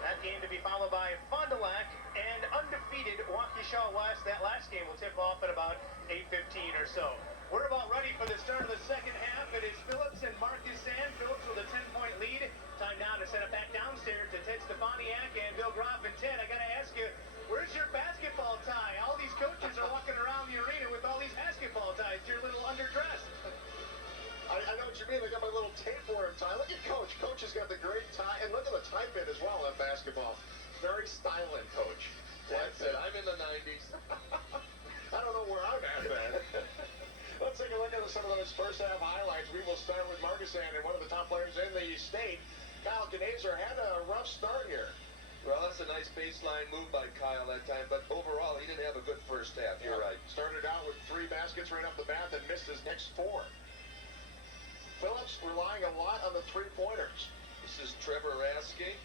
That game to be followed by Fond du Lac and undefeated Waukesha West. That last game will tip off at about 8:15 or so. We're about ready for the start of the second half. It is Phillips and Markesan. Phillips with a 10-point lead. Time now to send it back downstairs to Ted Stefaniak and Bill Groff. And Ted, I got to ask you, where's your basketball tie? All these coaches are walking around the arena with all these basketball ties. You're a little underdressed. I know what you mean. I got my little tapeworm tie. Look at Coach. Coach has got the great tie. And look at the tie pin as well in basketball. Very styling, Coach. That's it. I'm in the 90s. I don't know where I'm at, man. Let's take a look at some of those first half highlights. We will start with Markesan, and one of the top players in the state, Kyle Knazer, had a rough start here. Well, that's a nice baseline move by Kyle that time, but overall, he didn't have a good first half. You're right. Started out with 3 baskets right off the bat and missed his next 4. Phillips relying a lot on the 3-pointers. This is Trevor Raske.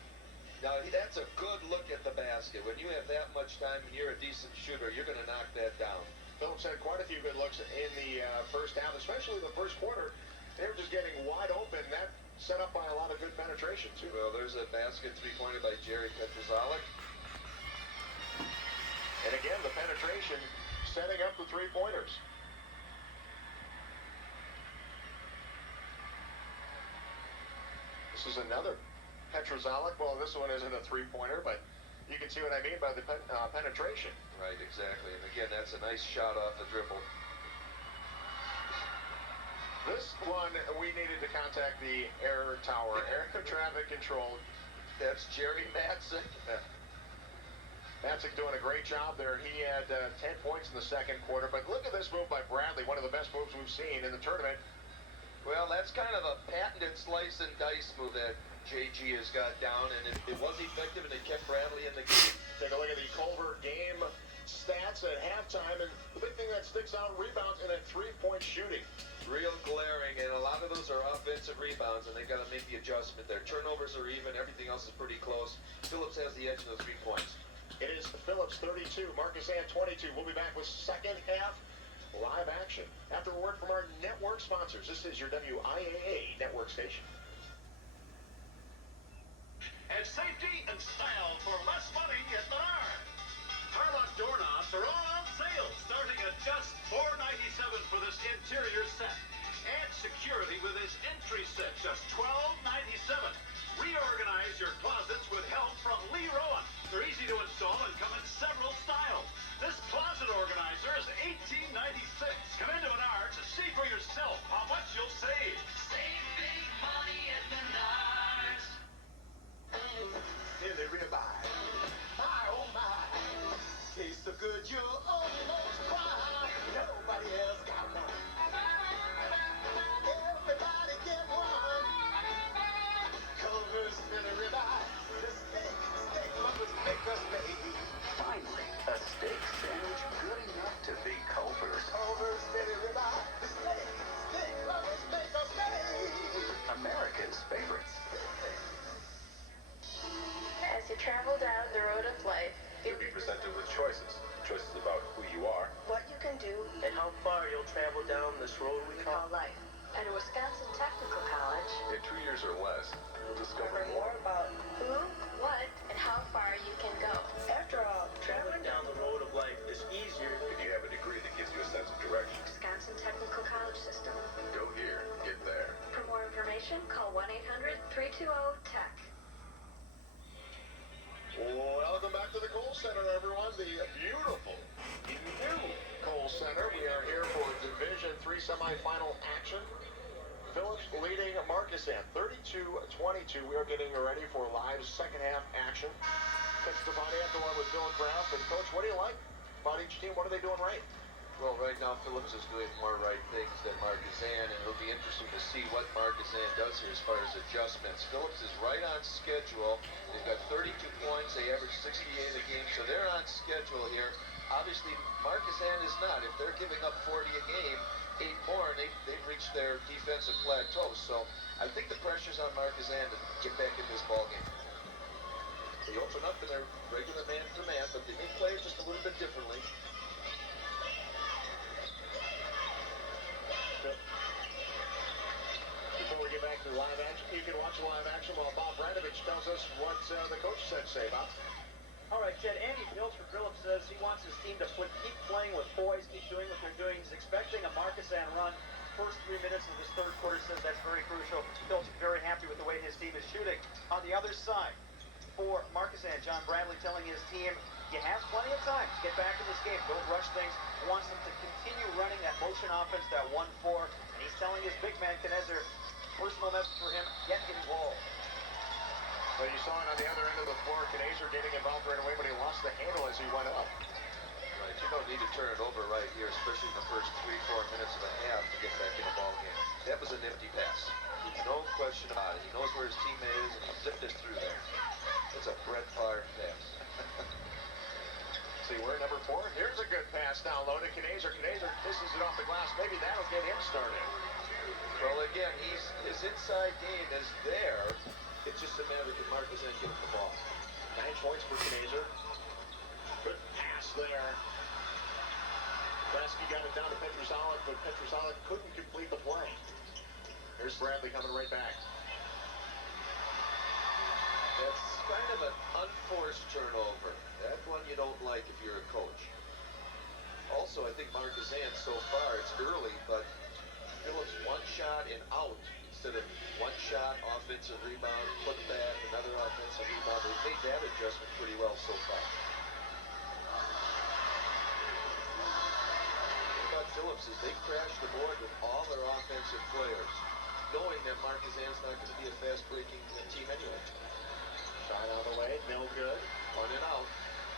Now, that's a good look at the basket. When you have that much time and you're a decent shooter, you're going to knock that down. Phillips had quite a few good looks in the first half, especially the first quarter. They were just getting wide open. That set up by a lot of good penetration, too. Well, there's a basket 3-pointer by Jerry Petrozalik. And again, the penetration setting up the 3-pointers. This is another Petrozalik. Well, this one isn't a 3-pointer, but you can see what I mean by the penetration. Right, exactly. And again, that's a nice shot off the dribble. This one, we needed to contact the air tower, air traffic control. That's Jerry Madison. Madison doing a great job there. He had 10 points in the second quarter. But look at this move by Bradley, one of the best moves we've seen in the tournament. Well, that's kind of a patented slice and dice move that JG has got down, and it was effective, and it kept Bradley in the game. Take a look at the Culver game stats at halftime, and the big thing that sticks out, rebounds and then 3-point shooting. Real glaring, and a lot of those are offensive rebounds, and they've got to make the adjustment there. Turnovers are even, everything else is pretty close. Phillips has the edge in the 3 points. It is Phillips 32, Markesan 22. We'll be back with second half live action after a word from our network sponsors. This is your WIAA network station. And safety and style for less money at Menards. Carlock doorknobs are all on sale, starting at just $4.97 for this interior set. Add security with this entry set, just $12.97. Reorganize your closets with help from Lee Rowan. They're easy to install and come in several styles. This closet organizer is $18.96. Come into Menards to see for yourself how much you'll save. Save big money at Menards. In the ribeye. My, oh my. Taste so good you'll almost cry. Nobody else got one. Everybody get one. Culver's in the ribeye. The steak lovers make us made. Finally, a steak sandwich good enough to be Culver's. Culver's in the ribeye. The steak lovers make us made. America's favorites. As you travel down the road of life, you'll be presented with choices. Choices about who you are, what you can do, and how far you'll travel down this road we call life. At a Wisconsin Technical College, in 2 years or less, you'll discover more about who, what, and how far you can go. After all, traveling down the road of life is easier if you have a degree that gives you a sense of direction. Wisconsin Technical College System. Go here, get there. For more information, call 1-800-320-TECH. Welcome back to the Kohl Center, everyone. The beautiful new Kohl Center. We are here for Division III semifinal action. Phillips leading Markesan 32-22. We are getting ready for live second half action. Coach Stefani after one with Bill Kraft. And Coach, what do you like about each team? What are they doing right? Well, right now Phillips is doing more right things than Markesan, and it'll be interesting to see what Markesan does here as far as adjustments. Phillips is right on schedule. They've got 32 points. They average 68 a game, so they're on schedule here. Obviously, Markesan is not. If they're giving up 40 a game, 8 more, and they've reached their defensive plateau. So I think the pressure's on Markesan to get back in this ballgame. They open up in their regular man-to-man, but they may play just a little bit differently. Before we get back to live action, you can watch live action while Bob Radovich tells us what the coach said to say about it. All right, Ted, Andy Phillips for Phillips says he wants his team to keep playing with poise, keep doing what they're doing. He's expecting a Markesan run. First 3 minutes of this third quarter says that's very crucial. Phillips is very happy with the way his team is shooting. On the other side, for Markesan, John Bradley telling his team, you have plenty of time to get back in this game. Don't rush things. He wants them to continue running that motion offense, that 1-4. And he's telling his big man, Knezer, personal message for him, get involved. Well, you saw it on the other end of the floor. Knezer getting involved right away, but he lost the handle as he went up. Right, you don't need to turn it over right here, especially in the first 3-4 minutes of a half to get back in a ball game. That was a nifty pass. No question about it. He knows where his teammate is, and he zipped it through there. It's a Brett Favre everywhere. Number 4, here's a good pass down low to Knazer. Knazer kisses it off the glass. Maybe that'll get him started. Well, again, his inside game is there. It's just a matter of Markesan get him the ball. 9 points for Knazer. Good pass there. Lasky got it down to Petrosolic, but Petrosolic couldn't complete the play. Here's Bradley coming right back. That's kind of an unforced turnover. That one you don't like if you're a coach. Also, I think Markesan so far, it's early, but Phillips one shot and out instead of one shot, offensive rebound, put back, another offensive rebound. They've made that adjustment pretty well so far. What about Phillips is they crashed the board with all their offensive players, knowing that Markesan's not going to be a fast-breaking team anyway. Shot out of the way, no good. On and out.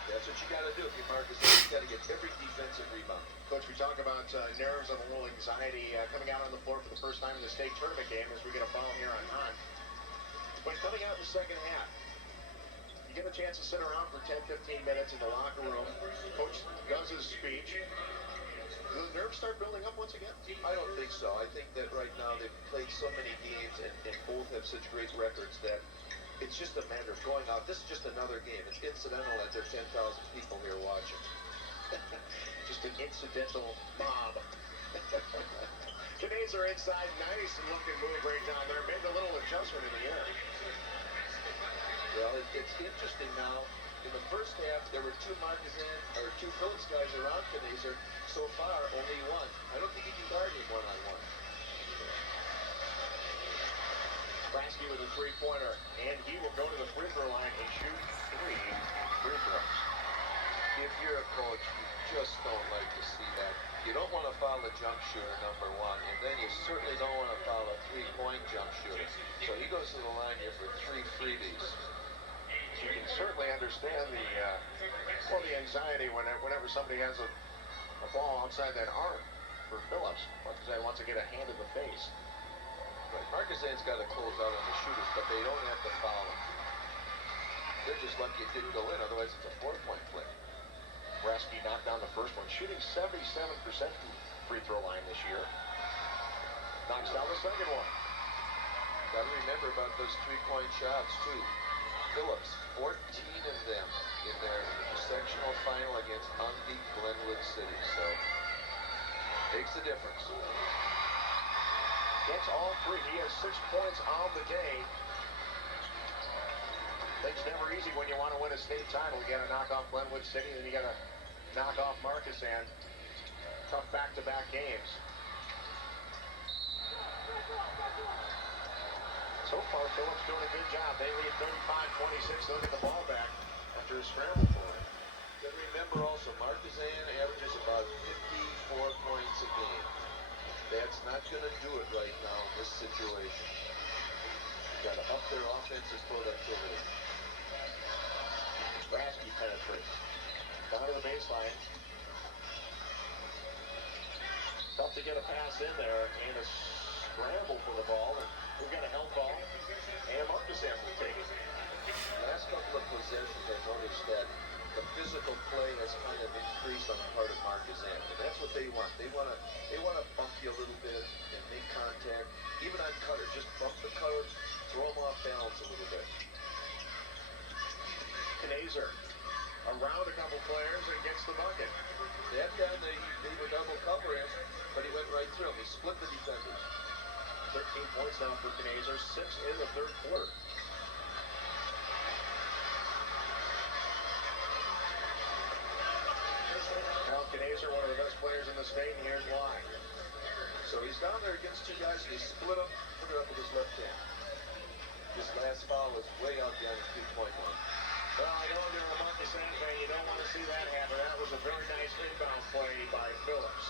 That's what you got to do if you're Markesan. You got to get every defensive rebound. Coach, we talk about nerves and a little anxiety coming out on the floor for the first time in the state tournament game as we get a foul here on Hahn. But coming out in the second half, you get a chance to sit around for 10, 15 minutes in the locker room. Coach does his speech. Do the nerves start building up once again? I don't think so. I think that right now they've played so many games and both have such great records that it's just a matter of going out. This is just another game. It's incidental that there are 10,000 people here watching. Just an incidental mob. Knazer inside, nice looking move right down there. Made a little adjustment in the air. Well, it's interesting now. In the first half, there were two Phillips guys around Knazer. So far, only one. I don't think he can guard him one-on-one. Lasky with a three-pointer, and he will go to the free throw line and shoot 3 free throws. If you're a coach, you just don't like to see that. You don't want to foul a jump shooter, number 1, and then you certainly don't want to foul a three-point jump shooter. So he goes to the line here for 3 freebies. You can certainly understand the anxiety whenever somebody has a ball outside that arm for Phillips. Markesan wants to get a hand in the face. Right. Markesan's got to close out on the shooters, but they don't have to foul them. They're just lucky it didn't go in, otherwise it's a 4-point play. Lasky knocked down the first one, shooting 77% from free throw line this year. Knocks down the second one. Got to remember about those 3-point shots, too. Phillips, 14 of them in their sectional final against unbeat Glenwood City, so makes a difference. Gets all 3. He has 6 points on the day. Things never easy when you want to win a state title. You got to knock off Glenwood City, then you got to knock off Markesan. Tough back-to-back games. So far, Phillips doing a good job. They lead 35-26. They'll get the ball back after a scramble for it. Then remember also, Markesan averages about 54 points a game. That's not going to do it right now in this situation. Got to up their offensive productivity. Lasky penetrates. Down to the baseline. Tough to get a pass in there, and a scramble for the ball. And we've got a help ball, and Markesan will take it. Last couple of possessions, I noticed that the physical play has kind of increased on the part of Markesan, and that's what they want. They want to bump you a little bit and make contact, even on cutters. Just bump the cutter, throw them off balance a little bit. Knazer around a couple players and gets the bucket. That time they were double covering, but he went right through him. He split the defenders. 13 points now for Knazer, 6 in the third quarter. Now Knazer, one of the best players in the state, and here's why. So he's down there against 2 guys, and he split them, put it up with his left hand. This last foul was way out beyond the 3-point line. Well, I know you're a Markesan fan. You don't want to see that happen. That was a very nice inbound play by Phillips.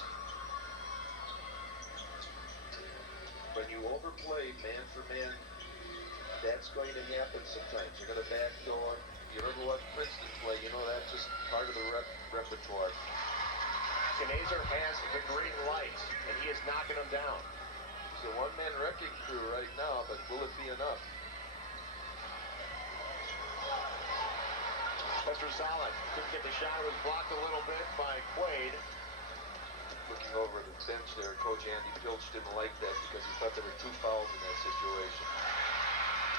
When you overplay man for man, that's going to happen sometimes. You're going to backdoor. You ever watch Princeton play, you know that's just part of the repertoire. Knazer has the green light, and he is knocking them down. It's a one-man wrecking crew right now, but will it be enough? Mr. Solid couldn't get the shot. It was blocked a little bit by Quaid. Looking over the bench there, Coach Andy Pilch didn't like that because he thought there were 2 fouls in that situation.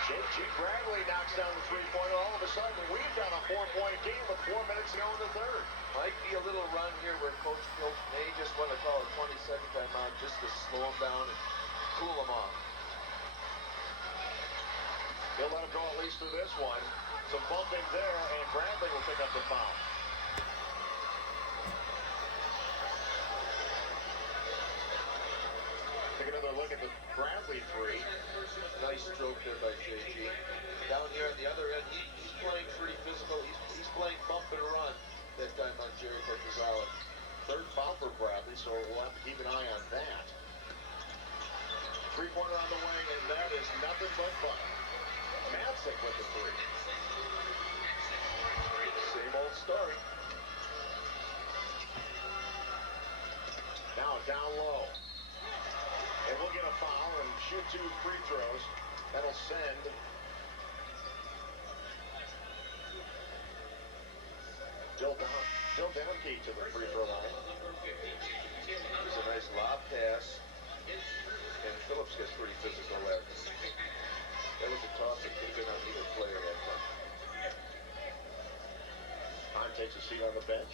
J.G. Bradley knocks down the three-pointer. All of a sudden, we've got a 4-point game with 4 minutes to go in the third. Might be a little run here where Coach Pilch may just want to call a 20-second timeout just to slow him down and cool him off. He'll let him go at least through this one. Some bumping there, and Bradley will pick up the foul. Take another look at the Bradley three. Nice stroke there by J.G. Down here on the other end, he's playing pretty physical. He's playing bump and run that time on Jerry Petrozzale. Third foul for Bradley, so we'll have to keep an eye on that. Three-pointer on the way, and that is nothing but fun. Madison with the three. Same old story. Now down low. And we'll get a foul and shoot 2 free throws. That'll send Bill Downkeep to the free throw line. It was a nice lob pass. And Phillips gets pretty physical there. That was a toss that could have been on either player that time. Hahn takes a seat on the bench.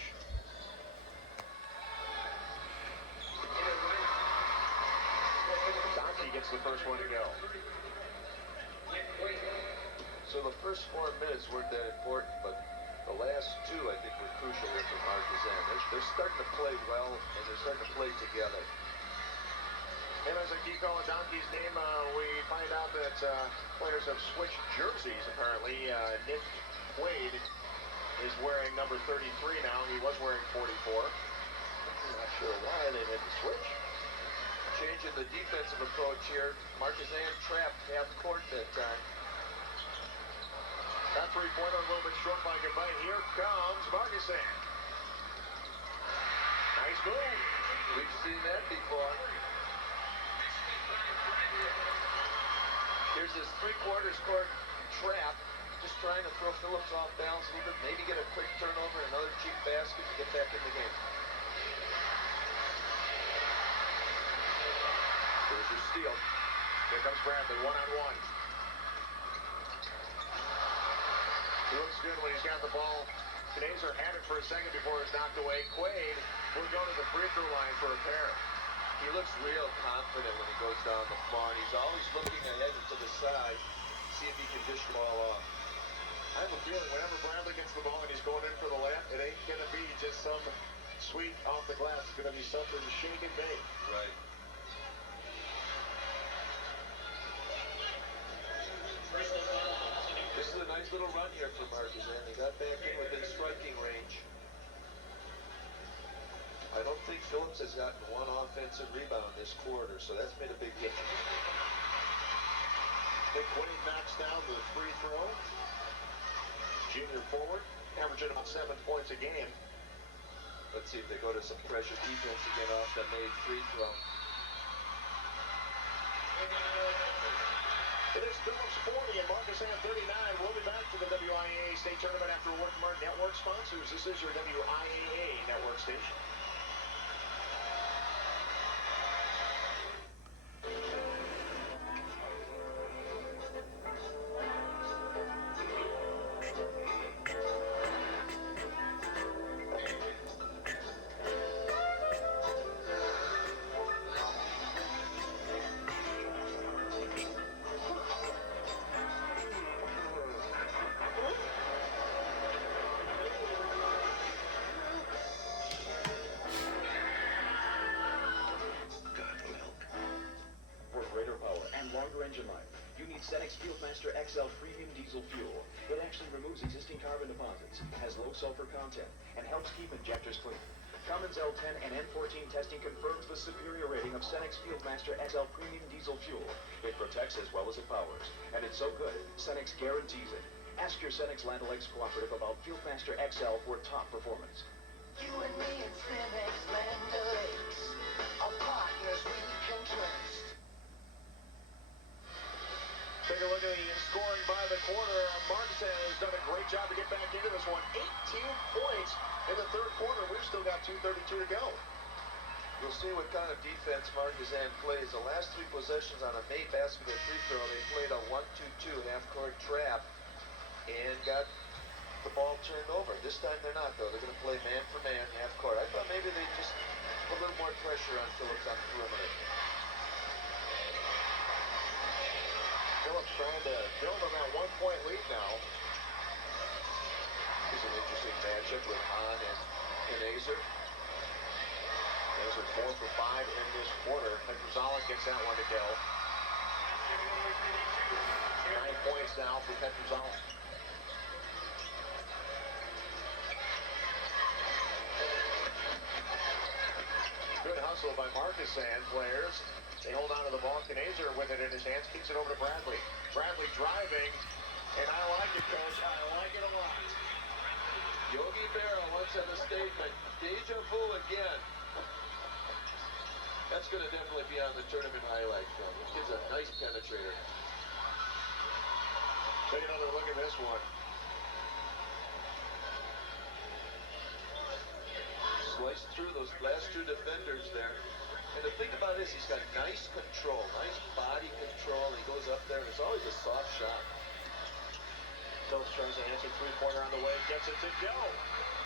Donkey gets the first one to go. So the first 4 minutes weren't that important, but the last 2, I think, were crucial here for Markesan. They're starting to play well, and they're starting to play together. And as I keep calling Donkey's name, we find out that players have switched jerseys, apparently. Nick Quaid is wearing number 33 now. He was wearing 44. I'm not sure why they made the switch. Changing the defensive approach here. Markesan trapped half court that time. That three-pointer a little bit short by Gabay. Here comes Markesan. Nice move. We've seen that before. Here's this three-quarters court trap. Just trying to throw Phillips off balance a little bit. Maybe get a quick turnover, another cheap basket to get back in the game. There's your steal. Here comes Bradley, one-on-one. He looks good when he's got the ball. Knazer had it for a second before it was knocked away. Quaid will go to the free throw line for a pair. He looks real confident when he goes down the floor, and he's always looking ahead and to the side, see if he can dish the ball off. I have a feeling whenever Bradley gets the ball and he's going in for the layup, it ain't going to be just some sweet off the glass. It's going to be something to shake and bake. Right. This is a nice little run here for Markesan. They got back in within striking range. I don't think Phillips has gotten one offensive rebound this quarter, so that's made a big difference. Nick Quaid knocks down the free throw. Junior forward, averaging about 7 points a game. Let's see if they go to some pressure defense again off that made free throw. It is Phillips 40 and Markesan 39. We'll be back to the WIAA State Tournament after a word from our network sponsors. This is your WIAA network station. Longer engine life. You need Cenex Fieldmaster XL Premium Diesel Fuel. It actually removes existing carbon deposits, has low sulfur content, and helps keep injectors clean. Cummins L10 and N14 testing confirms the superior rating of Cenex Fieldmaster XL Premium Diesel Fuel. It protects as well as it powers. And it's so good, Cenex guarantees it. Ask your Cenex Land O'Lakes cooperative about Fieldmaster XL for top performance. You and me and Cenex Land O'Lakes are partners we can trust. Take a look at the scoring by the quarter. Markesan has done a great job to get back into this one. 18 points in the third quarter. We've still got 2:32 to go. You'll see what kind of defense Markesan plays. The last 3 possessions on a made basketball free throw, they played a 1-2-2 half-court trap and got the ball turned over. This time they're not, though. They're going to play man for man, half-court. I thought maybe they just put a little more pressure on Phillips on the perimeter. Phillips trying to build on that 1-point lead now. It's an interesting matchup with Hahn and Azer. Azer 4 for 5 in this quarter. Petrozalic gets that one to go. 9 points now for Petrozalic. Good hustle by Markesan players. They hold on to the ball. Azer with it in his hands, kicks it over to Bradley. Bradley driving, and I like it, Coach. I like it a lot. Yogi Berra once had a statement, deja vu again. That's going to definitely be on the tournament highlight film. The kid's a nice penetrator. Take another look at this one. Sliced through those last 2 defenders there. And the thing about this, he's got nice control, nice body control. He goes up there, and it's always a soft shot. Phillips tries to answer 3-pointer on the way, gets it to go.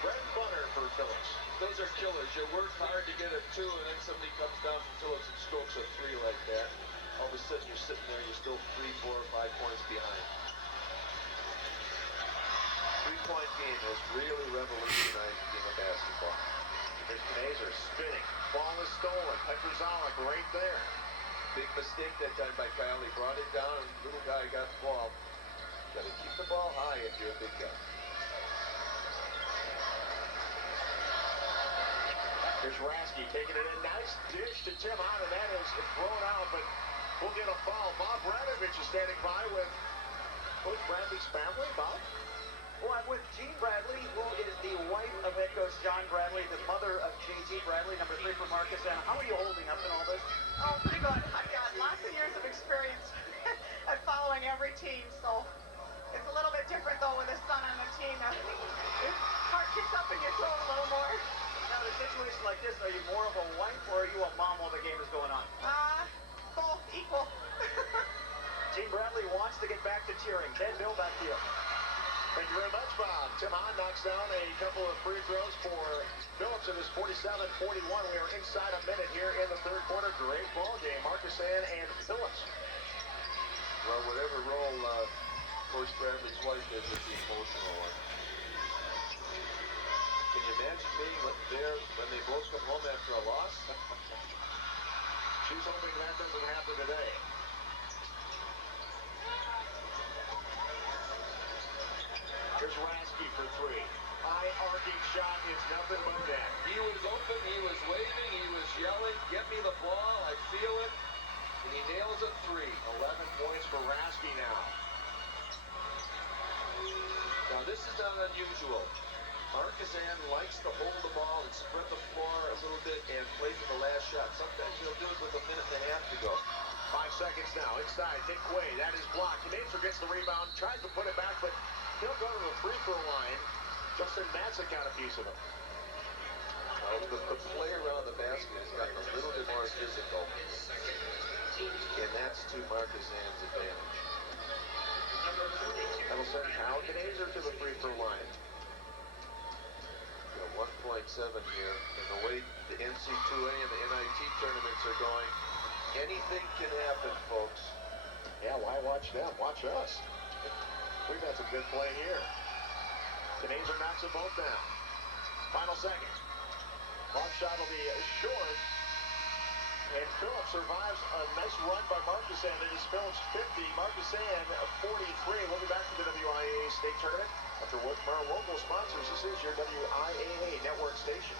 Bread and butter for Phillips. Those are killers. You work hard to get a 2, and then somebody comes down from Phillips and strokes a 3 like that. All of a sudden, you're sitting there, you're still 3, 4, 5 points behind. 3-point game has really revolutionized the game of basketball. Here's Azer spinning. Ball is stolen. Petrozalic right there. Big mistake that time by Kyle. He brought it down, and little guy got the ball. Got to keep the ball high if you're a big guy. Here's Rasky taking it in. Nice dish to Tim Hahn, and that is thrown out, but we'll get a foul. Bob Radovich is standing by with Coach Bradley's family. Bob? Well, I'm with Jean Bradley, who is the wife of head coach John Bradley, the mother of J.G. Bradley, number 3 for Markesan. How are you holding up in all this? Oh, pretty good. I've got lots of years of experience at following every team, so it's a little bit different, though, with a son on the team. Your heart kicks up in your throat a little more. Now, in a situation like this, are you more of a wife or are you a mom while the game is going on? Both equal. Jean Bradley wants to get back to cheering. Ben Bill, back to you. Thank you very much, Bob. Tim Hahn knocks down a couple of free throws for Phillips. It is 47-41. We are inside a minute here in the third quarter. Great ball game. Markesan and Phillips. Well, whatever role Coach Bradley's wife is the emotional one. Can you imagine being there when they both come home after a loss? She's hoping that doesn't happen today. Here's Rasky for 3. High arcing shot. It's nothing but net. He was open. He was waving. He was yelling, "Get me the ball. I feel it." And he nails a 3. 11 points for Rasky now. Now, this is not unusual. Markesan likes to hold the ball and spread the floor a little bit and play for the last shot. Sometimes he'll do it with a minute and a half to go. 5 seconds now. Inside, Nick Quay. That is blocked. Knazer gets the rebound. Tries to put it back, but he'll go to the free throw line. Justin Madison got a piece of it. The play around the basket has gotten a little bit more physical. And that's to Markesan's advantage. That'll send Kyle Knazer to the free throw line. 1.7 here. And the way the NC2A and the NIT tournaments are going, anything can happen, folks. Yeah, why watch them? Watch us. We've had some good play here. Knazer knocks them both down. Final second. Long shot will be short. And Phillips survives a nice run by Markesan. It is Phillips 50, Markesan 43. We'll be back to the WIAA State Tournament after one from our local sponsors. This is your WIAA network station.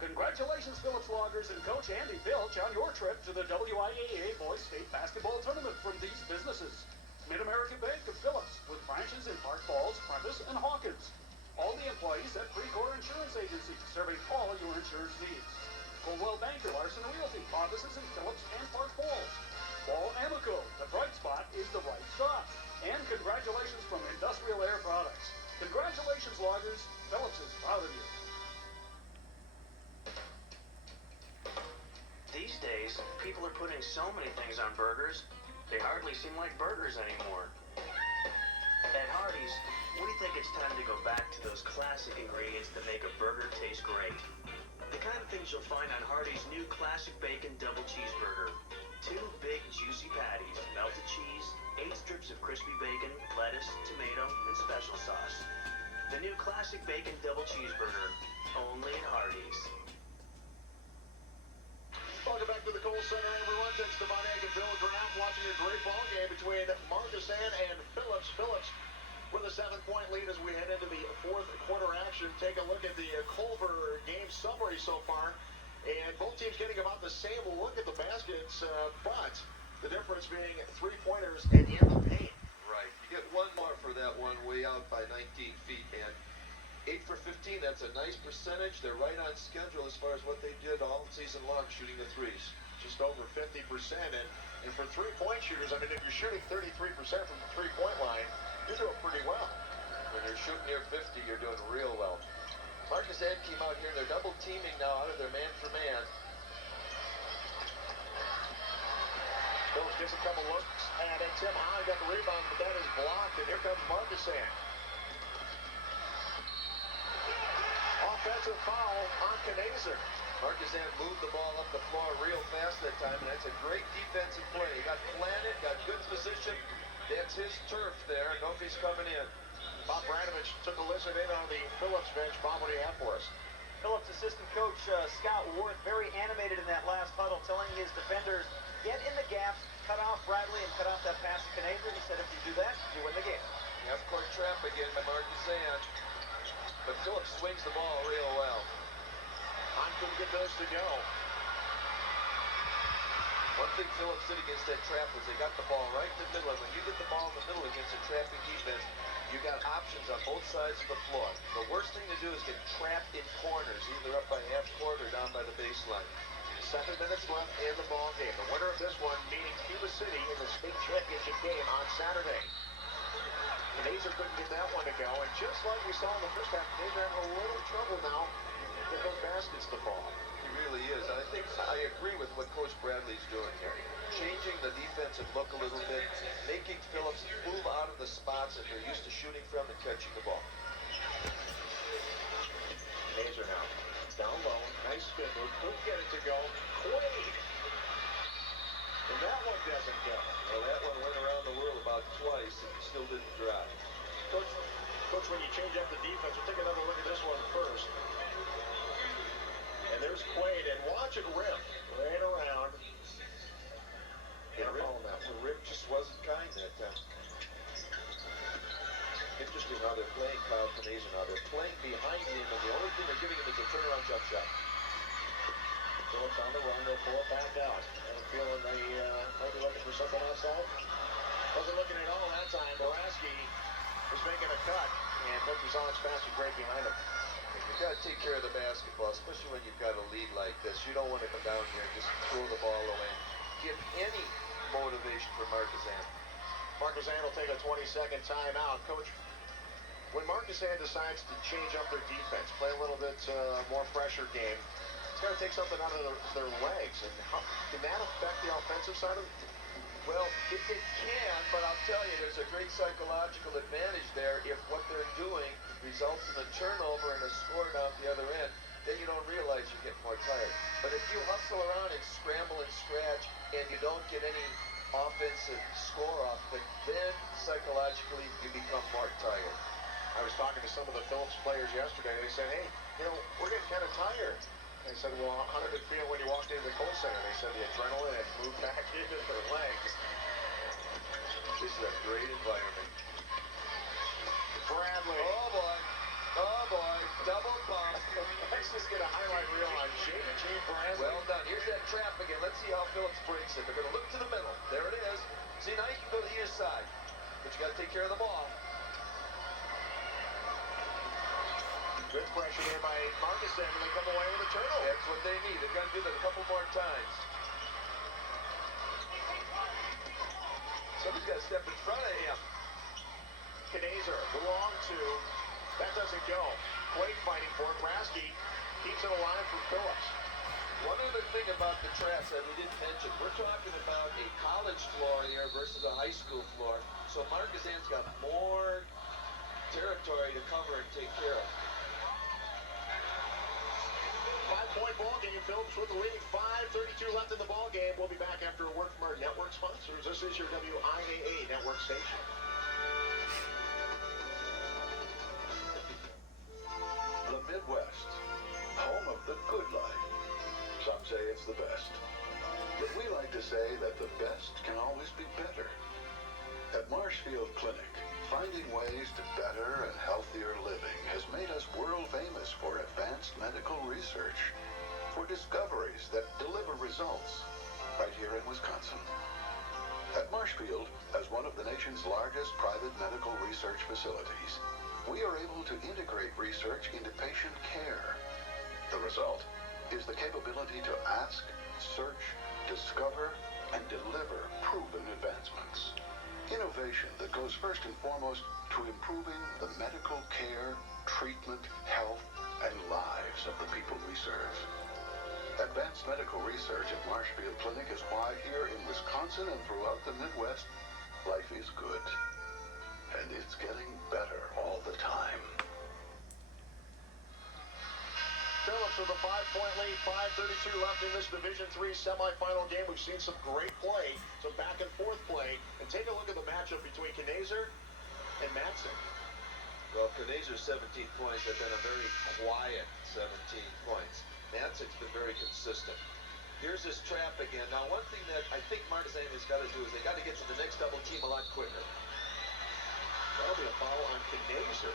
Congratulations, Phillips Loggers and Coach Andy Filch on your trip to the WIAA Boys State Basketball Tournament from these businesses. Mid-American Bank of Phillips, with branches in Park Falls, Prentice, and Hawkins. All the employees at Precor Insurance Agency, serving all your insurance needs. Coldwell Banker, Larson Realty, Father Congratulations, Loggers. Phillips is proud of you. These days, people are putting so many things on burgers, they hardly seem like burgers anymore. At Hardee's, we think it's time to go back to those classic ingredients that make a burger taste great. The kind of things you'll find on Hardee's new classic bacon double cheeseburger. 2 big juicy patties, melted cheese, 8 strips of crispy bacon, lettuce, tomato, and special sauce. The new classic bacon double cheeseburger, only at Hardee's. Welcome back to the Kohl Center, everyone. Thanks to Montag and Bill Graff watching a great ball game between Markesan and Phillips. Phillips with a 7-point lead as we head into the fourth quarter action. Take a look at the Culver game summary so far. And both teams getting about the same look at the baskets, but the difference being 3-pointers and in the paint. Right. You get one more for that one way out by 19 feet, and 8 for 15, that's a nice percentage. They're right on schedule as far as what they did all season long, shooting the threes. Just over 50%. And for 3-point shooters, I mean, if you're shooting 33% from the 3-point line, you're doing pretty well. When you're shooting near 50, you're doing real well. Markesan came out here, and they're double teaming now out of their man-for-man. Phillips gets a couple looks at it. Tim High got the rebound, but that is blocked, and here comes Markesan. Offensive foul on Knazer. Markesan moved the ball up the floor real fast that time, and that's a great defensive play. He got planted, got good position. That's his turf there. Nobody's coming in. Bob Branovich took a listen in on the Phillips bench. Bob, what do you have for us? Phillips assistant coach Scott Worth very animated in that last huddle, telling his defenders, get in the gaps, cut off Bradley, and cut off that pass to Knazer. He said if you do that, you win the game. Half-court trap again by Markesan. But Phillips swings the ball real well. On couldn't get those to go. One thing Phillips did against that trap was they got the ball right in the middle. And when you get the ball in the middle against a trapping defense, you got options on both sides of the floor. The worst thing to do is get trapped in corners, either up by half court or down by the baseline. 7 minutes left in the ball game. The winner of this one meeting Cuba City in the state championship game on Saturday. Knazer couldn't get that one to go, and just like we saw in the first half, Knazer having a little trouble now to get those baskets to fall. He really is. I think I agree with what Coach Bradley's doing here. Changing the defensive look a little bit, making Phillips move out of the spots that they're used to shooting from and catching the ball. Knazer now. Down low. Nice spin move. Couldn't get it to go. Quaid. And that one doesn't go. Well, that one went around the world about twice and still didn't drive. Coach, when you change up the defense, we'll take another look at this one first. And there's Quaid, and watch it rip right around. The rip just wasn't kind that time. Interesting how they're playing Kyle Knazer now. They're playing behind him, and the only thing they're giving him is a turnaround jump shot. Phillips on the run, they'll pull it back out. And I'm feeling they might be looking for something outside. Wasn't looking at all that time. Boraski was making a cut, and Markesan's pass was right behind him. You've got to take care of the basketball, especially when you've got a lead like this. You don't want to come down here and just throw the ball away. Give any motivation for Markesan. Markesan will take a 20-second timeout. Coach, when Markesan decides to change up their defense, play a little bit more pressure game, it's got to take something out of their legs. And how, can that affect the offensive side of it? Well, it can, but I'll tell you, there's a great psychological advantage there if what they're doing results in a turnover and a score down the other end. Then you don't realize you get more tired. But if you hustle around and scramble and scratch and you don't get any offensive score off, but then psychologically you become more tired. I was talking to some of the Phillips players yesterday. They said, hey, we're getting kind of tired. I said, well, how did it feel when you walked into the Kohl Center? They said the adrenaline had moved back into their legs. This is a great environment. Bradley. Oh boy, double bump. Let's just get a highlight reel on J.G. Bradley. Well done. Here's that trap again. Let's see how Phillips breaks it. They're going to look to the middle. There it is. See, now you can go to either side. But you got to take care of the ball. Good pressure there by Markesan, and they come away with a turnover. That's what they need. They've got to do that a couple more times. Somebody's got to step in front of him. Knazer, long two. That doesn't go. Quake fighting for it. Rasky keeps it alive for Phillips. One other thing about the traps that we didn't mention, we're talking about a college floor here versus a high school floor. So Markesan's got more territory to cover and take care of. 5-point ball game. Phillips with the lead. 5:32 left in the ball game. We'll be back after a word from our network sponsors. This is your WIAA network station. The Midwest, home of the good life. Some say it's the best. But we like to say that the best can always be better. At Marshfield Clinic, finding ways to better and healthier living has made us world famous for advanced medical research, for discoveries that deliver results right here in Wisconsin. At Marshfield, as one of the nation's largest private medical research facilities, we are able to integrate research into patient care. The result is the capability to ask, search, discover, and deliver proven advancements. Innovation that goes first and foremost to improving the medical care, treatment, health, and lives of the people we serve. Advanced medical research at Marshfield Clinic is why here in Wisconsin and throughout the Midwest, life is good. And it's getting better all the time. Phillips with a 5-point lead, 5:32 left in this Division III semifinal game. We've seen some great play, some back and forth play. And take a look at the matchup between Knazer and Madison. Well, Knazer's 17 points have been a very quiet 17 points. Madson's been very consistent. Here's this trap again. Now, one thing that I think Markesan has got to do is they got to get to the next double team a lot quicker. That'll be a foul on Knazer.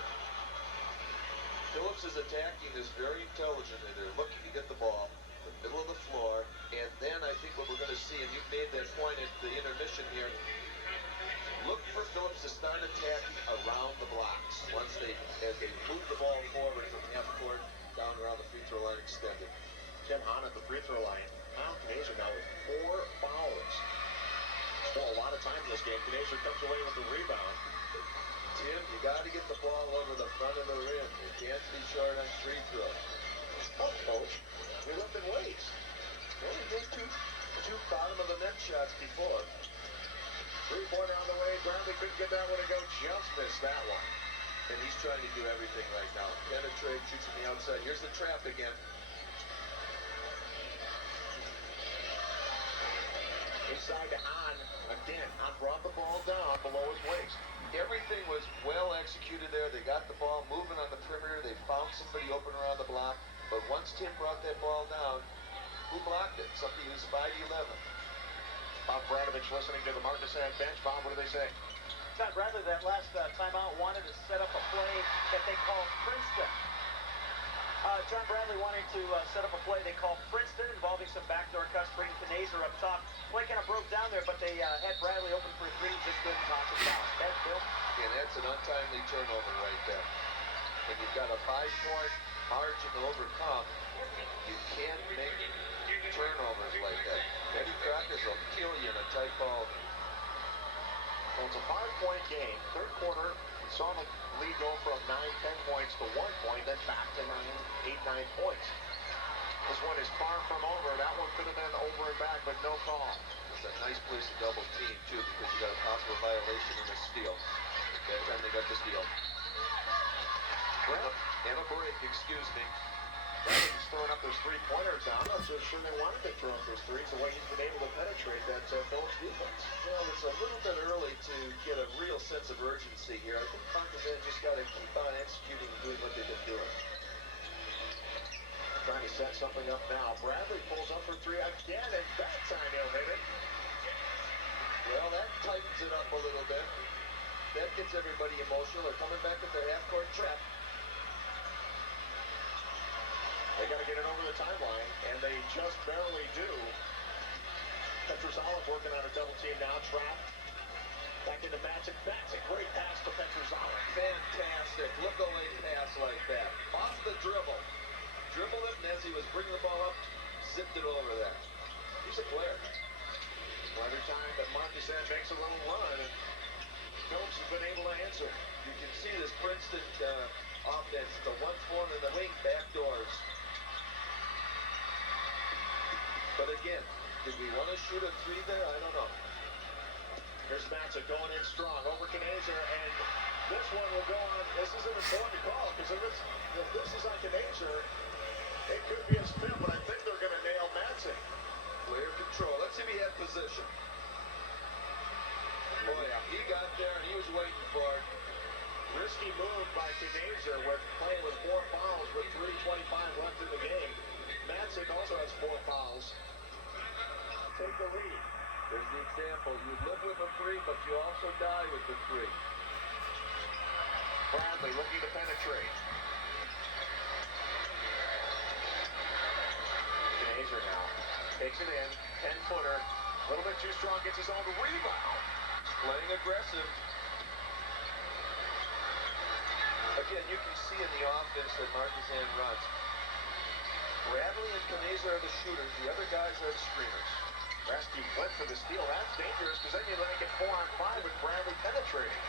Phillips is attacking this very intelligently. They're looking to get the ball in the middle of the floor, and then I think what we're going to see, and you've made that point at the intermission here, look for Phillips to start attacking around the blocks as they move the ball forward from half court down around the free throw line extended. Tim Hahn at the free throw line. Now Knazer now with 4 fouls. Well, a lot of time in this game. Knazer comes away with the rebound. Tim, you got to get the ball over the front of the rim. You can't be short on free throws. Oh, coach, we lifted weights. Well, we did two bottom of the net shots before. 3-pointer on the way. Bradley couldn't get that one to go. Just missed that one. And he's trying to do everything right now. Penetrate, shoots from the outside. Here's the trap again. Inside to Hahn. Again, Hahn brought the ball down below his waist. Everything was well executed there. They got the ball moving on the perimeter. They found somebody open around the block. But once Tim brought that ball down, who blocked it? Somebody who's 5'11". Bob Bradovich listening to the Markesan bench. Bob, what do they say? John Bradley, that last timeout, wanted to set up a play that they called Princeton. John Bradley wanted to set up a play they called Princeton involving some backdoor cuts, bringing Knazer up top. Play kind of broke down there, but they had Bradley open for 3, just couldn't knock it down. That's Bill. And that's an untimely turnover right there. When you've got a 5-point margin to overcome, you can't make turnovers like that. Eddie Crockers will kill you in a tight ball game. Well, it's a 5-point game. Third quarter, we saw the lead go from 9-10 points to 1 point, then back to 8-9 points. This one is far from over. That one could have been over and back, but no call. It's a nice place to double team, too, because you got a possible violation and a steal. That time they got the steal. Well, and a break, excuse me. Bradley's throwing up those 3-pointers now. I'm not so sure they wanted to throw up those threes, the way he's been able to penetrate that Phillips defense. Well, it's a little bit early to get a real sense of urgency here. I think Markesan just got to keep on executing and doing what they've been doing. Trying to set something up now. Bradley pulls up for 3 again, and that time he'll hit it. Well, that tightens it up a little bit. That gets everybody emotional. They're coming back at the half-court trap. They got to get it over the timeline, and they just barely do. Petrozalov working on a double team now. Trap. Back into Madison. That's a great pass to Petrozalov. Fantastic. Look a late pass like that. Off the dribble. Dribbled it, and as he was bringing the ball up, zipped it over there. He's a player. Every time that Markesan makes a little run, and Phillips has been able to answer. You can see this Princeton offense. The 1-4 in the wing, back doors. But again, did we want to shoot a 3 there? I don't know. Here's Madison going in strong over Knazer, and this one will go on. This is an important call because if this is on Knazer, it could be his fifth, but I think they're going to nail Madison. Player control. Let's see if he had position. Oh yeah, he got there and he was waiting for it. Risky move by Knazer with playing with 4 fouls with 3:25 left in the game. Madison also has 4 fouls. Take the lead. There's the example. You live with a 3, but you also die with the 3. Bradley looking to penetrate. Knazer now takes it in. 10-footer. A little bit too strong. Gets his own rebound. Playing aggressive. Again, you can see in the offense that Markesan runs. Bradley and Knazer are the shooters. The other guys are the screeners. Rescue went for the steal. That's dangerous because then you make it 4-on-5 with Bradley penetrating.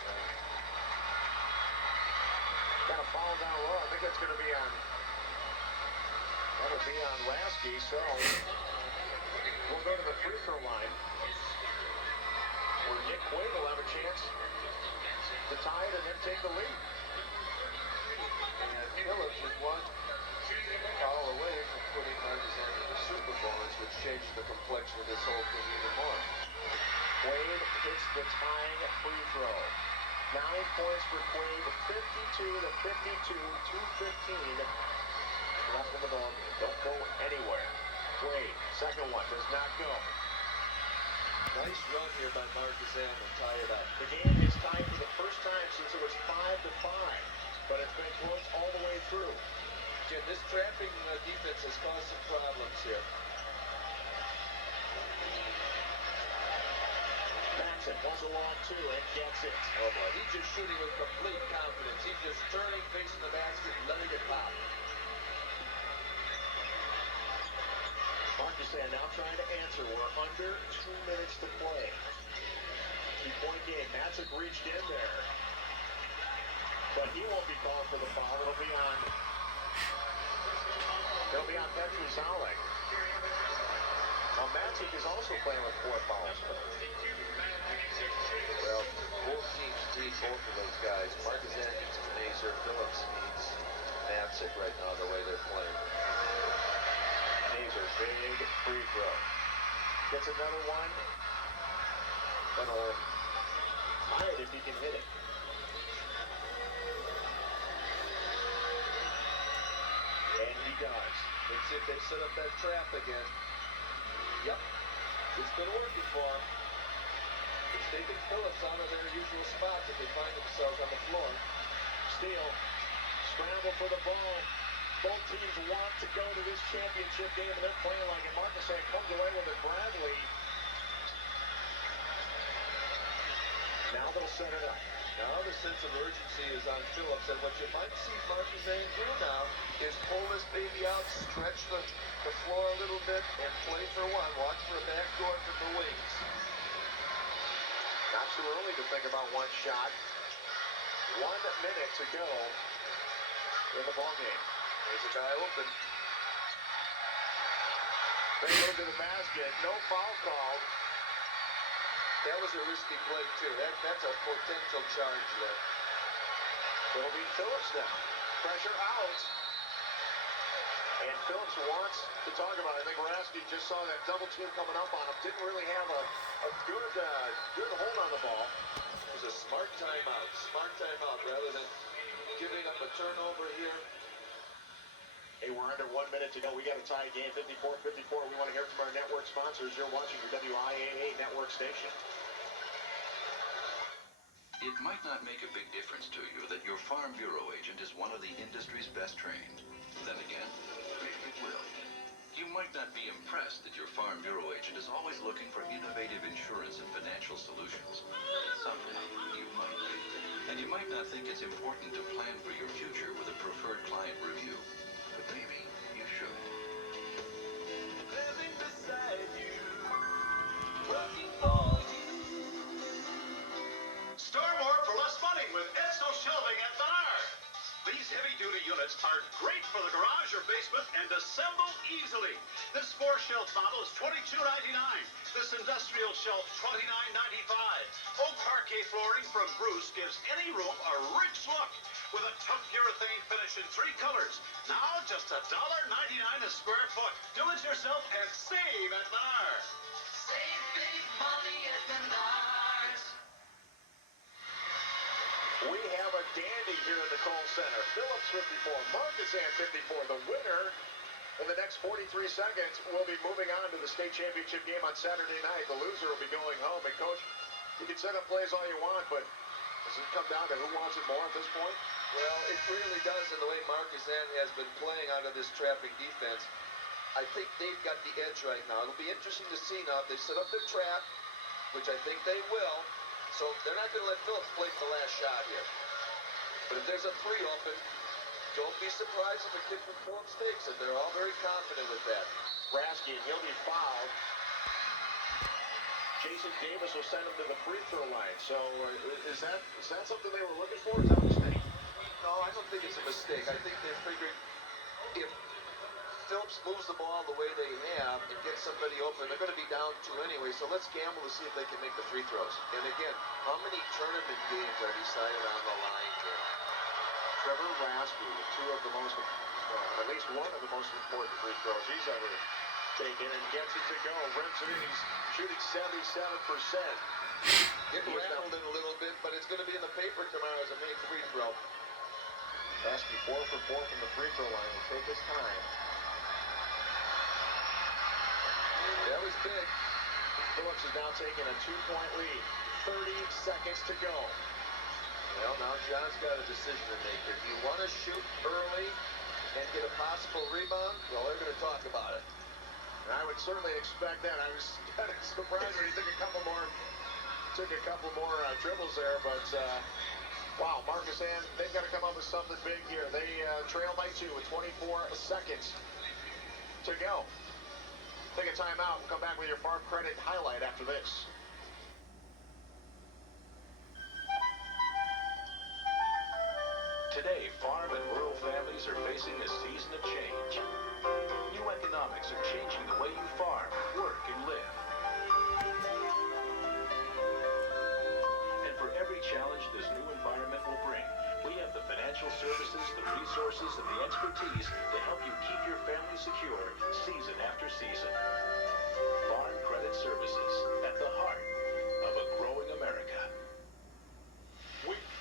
Got a foul down low. I think that's going to be on. That'll be on Rasky. So we'll go to the free throw line where Nick Quaid will have a chance to tie it and then take the lead. And Phillips is one foul away from putting Markesan in the Super Bowls, which changes the complexion of this whole thing even more. Quaid hits the tying free throw. 9 points for Quaid, 52-52, 2:15 left in the ball. Don't go anywhere. Quaid, second one, does not go. Nice run here by Markesan to tie it up. The game is tied for the first time since it was 5-5, but it's been close all the way through. Again, this trapping defense has caused some problems here. Madison was along too and gets it. Oh boy, he's just shooting with complete confidence. He's just turning, facing the basket, and letting it pop. Markesan now trying to answer. We're under 2 minutes to play. 2-point game. Madison reached in there, but he won't be called for the foul. It'll be on Petruzalek. Now Madison is also playing with 4 fouls. Well, both teams need both of those guys. Markesan needs Knazer. Phillips needs Madison right now, the way they're playing. Knazer, big free throw. Gets another one. But tie it if he can hit it. And he does. Let's see if they set up that trap again. Yep. It's been working for them. It's taking Phillips out of their usual spots if they find themselves on the floor. Steele. Scramble for the ball. Both teams want to go to this championship game, and they're playing like it. Markesan comes away with it. Bradley. Now they'll set it up. Now the sense of urgency is on Phillips, and what you might see Markesan do now is pull this baby out, stretch the floor a little bit, and play for one. Watch for a backdoor from the wings. Not too early to think about one shot. 1 minute to go in the ballgame. There's a guy open. They go to the basket. No foul called. That was a risky play, too. That's a potential charge there. It'll be Phillips now. Pressure out. And Phillips wants to talk about it. I think Rasky just saw that double team coming up on him. Didn't really have a good hold on the ball. It was a smart timeout. Smart timeout rather than giving up a turnover here. Hey, we're under 1 minute to go. We got a tie game, 54-54. We want to hear from our network sponsors. You're watching your WIAA network station. It might not make a big difference to you that your Farm Bureau agent is one of the industry's best trained. Then again, maybe it will. You might not be impressed that your Farm Bureau agent is always looking for innovative insurance and financial solutions. Someday, you might be. And you might not think it's important to plan for your future with a preferred client review. But maybe you should. Living beside you, working for you. Store more for less money with Esso Shelving at Menards. These heavy-duty units are great for the garage or basement and assemble easily. This 4-shelf model is $22.99. This industrial shelf, $29.95. Oak parquet flooring from Bruce gives any room a rich look with a tough urethane finish in 3 colors. Now just $1.99 a square foot. Do it yourself and save at Menards. Save big money at Menards. We have a dandy here in the Kohl Center. Phillips 54, Markesan 54. The winner in the next 43 seconds will be moving on to the state championship game on Saturday night. The loser will be going home. And, Coach, you can set up plays all you want, but does it come down to who wants it more at this point? Well, it really does in the way Markesan has been playing out of this trapping defense. I think they've got the edge right now. It'll be interesting to see now if they set up their trap, which I think they will. So they're not going to let Phillips play for the last shot here. But if there's a 3 open, don't be surprised if a kid from Phillips takes it. They're all very confident with that. Rasky, and he'll be fouled. Jason Davis will send him to the free throw line. So is that something they were looking for? Is that a mistake? No, I don't think it's a mistake. I think they figured if Phillips moves the ball the way they have and gets somebody open, they're going to be down 2 anyway, so let's gamble to see if they can make the free throws. And again, how many tournament games are decided on the line here? Trevor Rasky, 2 of the most, at least 1 of the most important free throws he's ever taken, and gets it to go. Rims it in. He's shooting 77%. Getting rattled in a little bit, but it's going to be in the paper tomorrow as a made free throw. Rasky 4 for 4 from the free throw line. Will take his time. That was big. Phillips is now taking a 2-point lead. 30 seconds to go. Well, now John's got a decision to make here. Do you want to shoot early and get a possible rebound? Well, they're going to talk about it. And I would certainly expect that. I was kind of surprised when he took a couple more dribbles there, but wow, Markesan, they've got to come up with something big here. They trail by 2 with 24 seconds to go. Take a timeout. We'll come back with your farm credit highlight after this. Today, farm and rural families are facing a season of change. New economics are changing the way you farm, work, and live. And for every challenge this new environment will bring, we have the financial services, the resources, and the expertise to help you keep your family secure season after season. Farm Credit Services, at the heart of a growing America.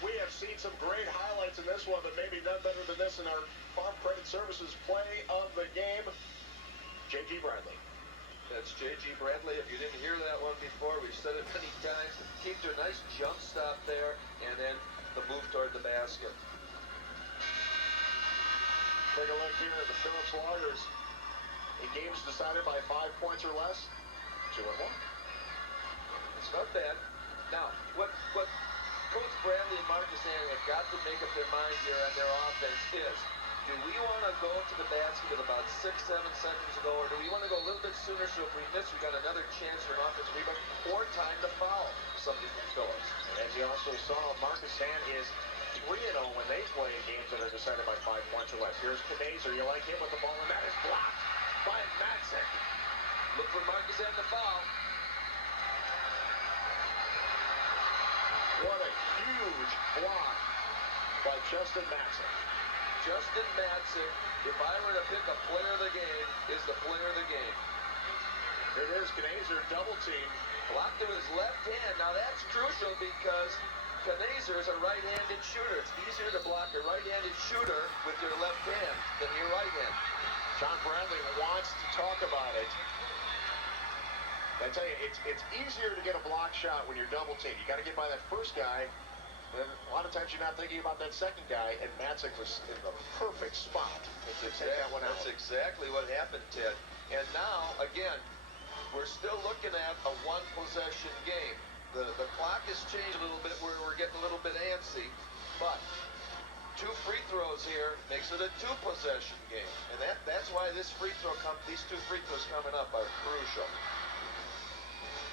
We have seen some great highlights in this one, but maybe none better than this in our Farm Credit Services play of the game. J.G. Bradley. That's J.G. Bradley. If you didn't hear that one before, we've said it many times. Keep their nice jump stop there, and then the move toward the basket. Take a look here at the Phillips Loggers. In games decided by 5 points or less, 2-1. It's not bad. Now, what Coach Bradley and Markesan have got to make up their mind here on their offense is, do we want to go to the basket with about 6-7 seconds to go, or do we want to go a little bit sooner so if we miss, we got another chance for an offensive rebound, or time to foul something from Phillips? And as you also saw, Markesan is 3-0 when they play in games that are decided by 5 points or less. Here's Knazer. You like him with the ball, and that is blocked by Madison. Look for Markesan to foul. What a huge block by Justin Madison. Justin Madison, if I were to pick a player of the game, is the player of the game. Here it is, Knazer double team. Blocked to his left hand. Now that's crucial because Knazer is a right-handed shooter. It's easier to block a right-handed shooter with your left hand than your right hand. John Bradley wants to talk about it. I tell you, it's easier to get a block shot when you're double teamed. You got to get by that first guy. And a lot of times you're not thinking about that second guy, and Madison was in the perfect spot to take that one out. That's exactly what happened, Ted. And now, again, we're still looking at a one-possession game. The clock has changed a little bit where we're getting a little bit antsy, but 2 free throws here makes it a 2-possession game. And that's why these 2 free throws coming up are crucial.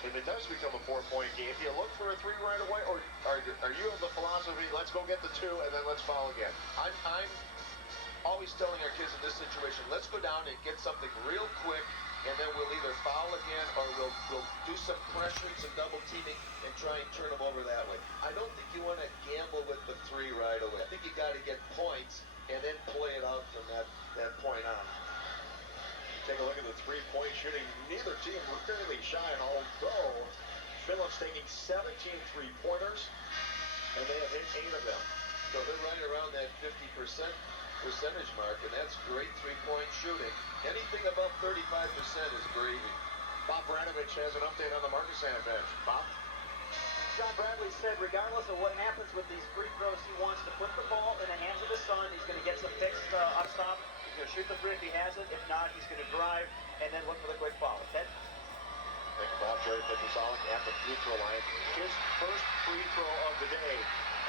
if it does become a 4-point game, do you look for a 3 right away, or are you of the philosophy, let's go get the 2 and then let's foul again? I'm always telling our kids in this situation, let's go down and get something real quick, and then we'll either foul again or we'll do some pressure, some double teaming, and try and turn them over that way. I don't think you want to gamble with the 3 right away. I think you got to get points and then play it out from that point on. Take a look at the 3-point shooting. Neither team really shy, although Phillips taking 17 3-pointers, and they have hit 8 of them. So they're right around that 50% percentage mark, and that's great 3-point shooting. Anything above 35% is gravy. Bob Branovich has an update on the Markesan bench. Bob? John Bradley said regardless of what happens with these free throws, he wants to put the ball in the hands of his son. He's going to get some picks up top. He's going to shoot the 3 if he has it. If not, he's going to drive and then look for the quick foul. Okay? Thank you, Bob. Jerry Petrosolic at the free throw line. His first free throw of the day,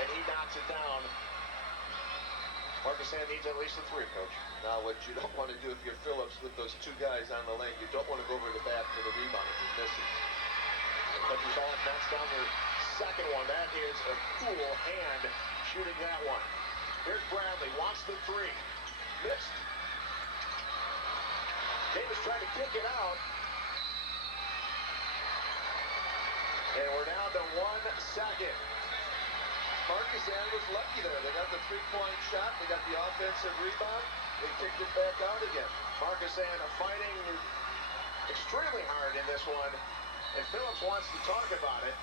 and he knocks it down. Markesan needs at least a 3, Coach. Now, what you don't want to do if you're Phillips with those 2 guys on the lane, you don't want to go over the back for the rebound if he misses. Petrosolic knocks down the second one. That is a cool hand shooting that one. Here's Bradley. Wants the 3. Missed. Davis trying to kick it out. And we're down to 1 second. Markesan was lucky there. They got the 3-point shot. They got the offensive rebound. They kicked it back out again. Markesan fighting extremely hard in this one. And Phillips wants to talk about it.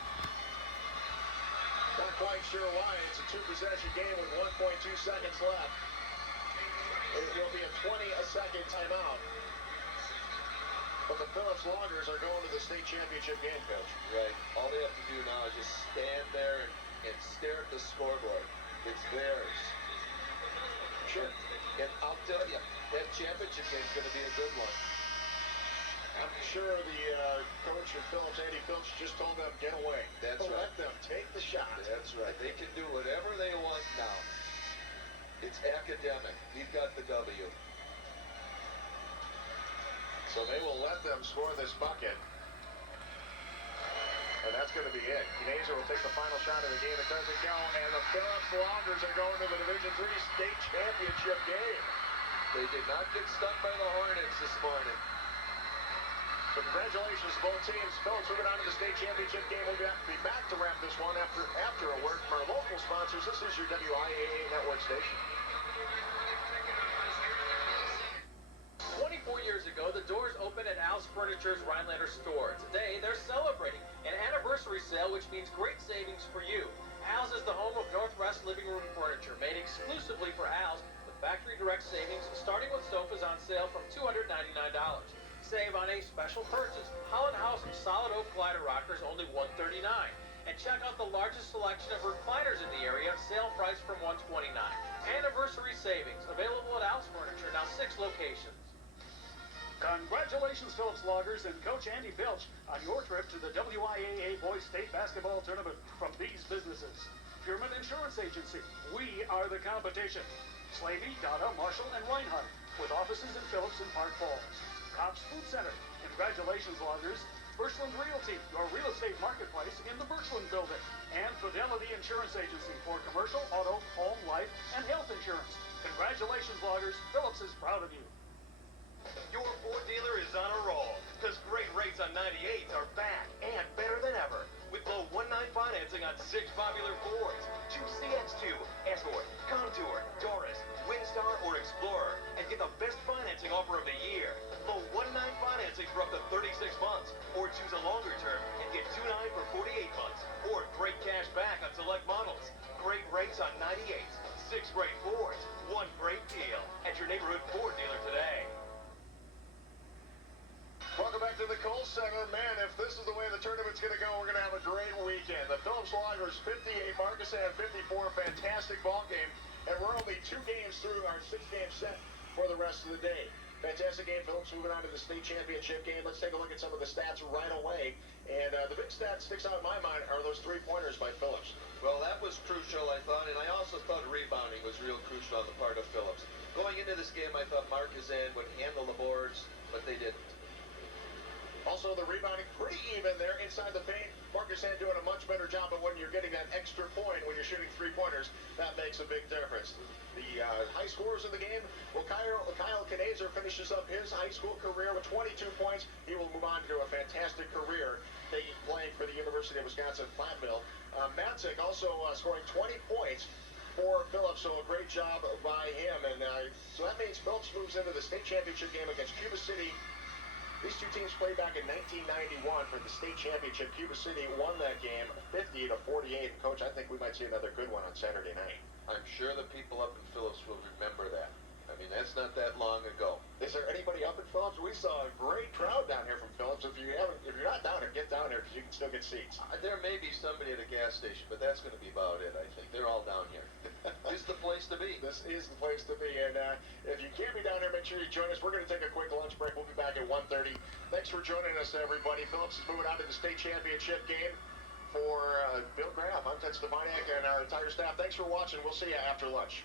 Not quite sure why. It's a 2-possession game with 1.2 seconds left. It will be a 20-second timeout. But the Phillips Loggers are going to the state championship game, Coach. Right. All they have to do now is just stand there and stare at the scoreboard. It's theirs. Sure. And I'll tell you, that championship game is going to be a good one. I'm sure the coach of Phillips, Andy Phillips, just told them, get away. That's right. Let them take the shot. That's right. They can do whatever they want now. It's academic. We've got the W. So they will let them score this bucket. And that's going to be it. Knazer will take the final shot of the game. It doesn't go. And the Phillips Loggers are going to the Division III state championship game. They did not get stung by the Hornets this morning. So congratulations to both teams. Phillips moving on to the state championship game. We'll be back to wrap this one after a word from our local sponsors. This is your WIAA network station. 24 years ago, the doors opened at Al's Furniture's Rhinelander store. Today, they're celebrating an anniversary sale, which means great savings for you. Al's is the home of Northwest Living Room Furniture, made exclusively for Al's, with factory direct savings, starting with sofas on sale from $299. Save on a special purchase, Holland House solid oak glider rockers, only $139. And check out the largest selection of recliners in the area, sale price from $129. Anniversary savings, available at Al's Furniture, now 6 locations. Congratulations, Phillips Loggers and Coach Andy Pilch on your trip to the WIAA Boys State Basketball Tournament from these businesses. Purman Insurance Agency, we are the competition. Slavey, Dada, Marshall, and Reinhardt, with offices in Phillips and Park Falls. Cops Food Center, congratulations, Loggers. Birchland Realty, your real estate marketplace in the Birchland building. And Fidelity Insurance Agency for commercial, auto, home, life, and health insurance. Congratulations, Loggers. Phillips is proud of you. Your Ford dealer is on a roll, because great rates on 98s are back and better than ever. With low 1.9 financing on 6 popular Fords. Choose CX2, Escort, Contour, Taurus, Windstar, or Explorer, and get the best financing offer of the year. Low 1.9 financing for up to 36 months, or choose a longer term and get 2.9 for 48 months, or great cash back on select models. Great rates on 98s, 6 great Fords, 1 great deal at your neighborhood Ford dealer today. Welcome back to the Kohl Center. Man, if this is the way the tournament's going to go, we're going to have a great weekend. The Phillips Loggers 58, Markesan 54. Fantastic ball game. And we're only 2 games through our 6-game set for the rest of the day. Fantastic game. Phillips moving on to the state championship game. Let's take a look at some of the stats right away. And the big stat that sticks out in my mind are those 3-pointers by Phillips. Well, that was crucial, I thought, and I also thought rebounding was real crucial on the part of Phillips. Going into this game, I thought Markesan would handle the boards, but they didn't. Also, the rebounding pretty even there inside the paint. Markesan doing a much better job of when you're getting that extra point when you're shooting three-pointers. That makes a big difference. The high scorers of the game, well, Kyle Knazer finishes up his high school career with 22 points. He will move on to a fantastic career playing for the University of Wisconsin-Platteville. Matzik also scoring 20 points for Phillips, so a great job by him. And so that means Phillips moves into the state championship game against Cuba City. These two teams played back in 1991 for the state championship. Cuba City won that game 50-48. And Coach, I think we might see another good one on Saturday night. I'm sure the people up in Phillips will remember that. I mean, that's not that long ago. Is there anybody up in Phillips? We saw a great crowd down here from Phillips. If you're not down here, get down here because you can still get seats. There may be somebody at a gas station, but that's going to be about it, I think. They're all down here. This is the place to be. This is the place to be. And if you can't be down here, make sure you join us. We're going to take a quick lunch break. We'll be back at 1:30. Thanks for joining us, everybody. Phillips is moving on to the state championship game. For Bill Graff, I'm Ted Stefaniak, and our entire staff, thanks for watching. We'll see you after lunch.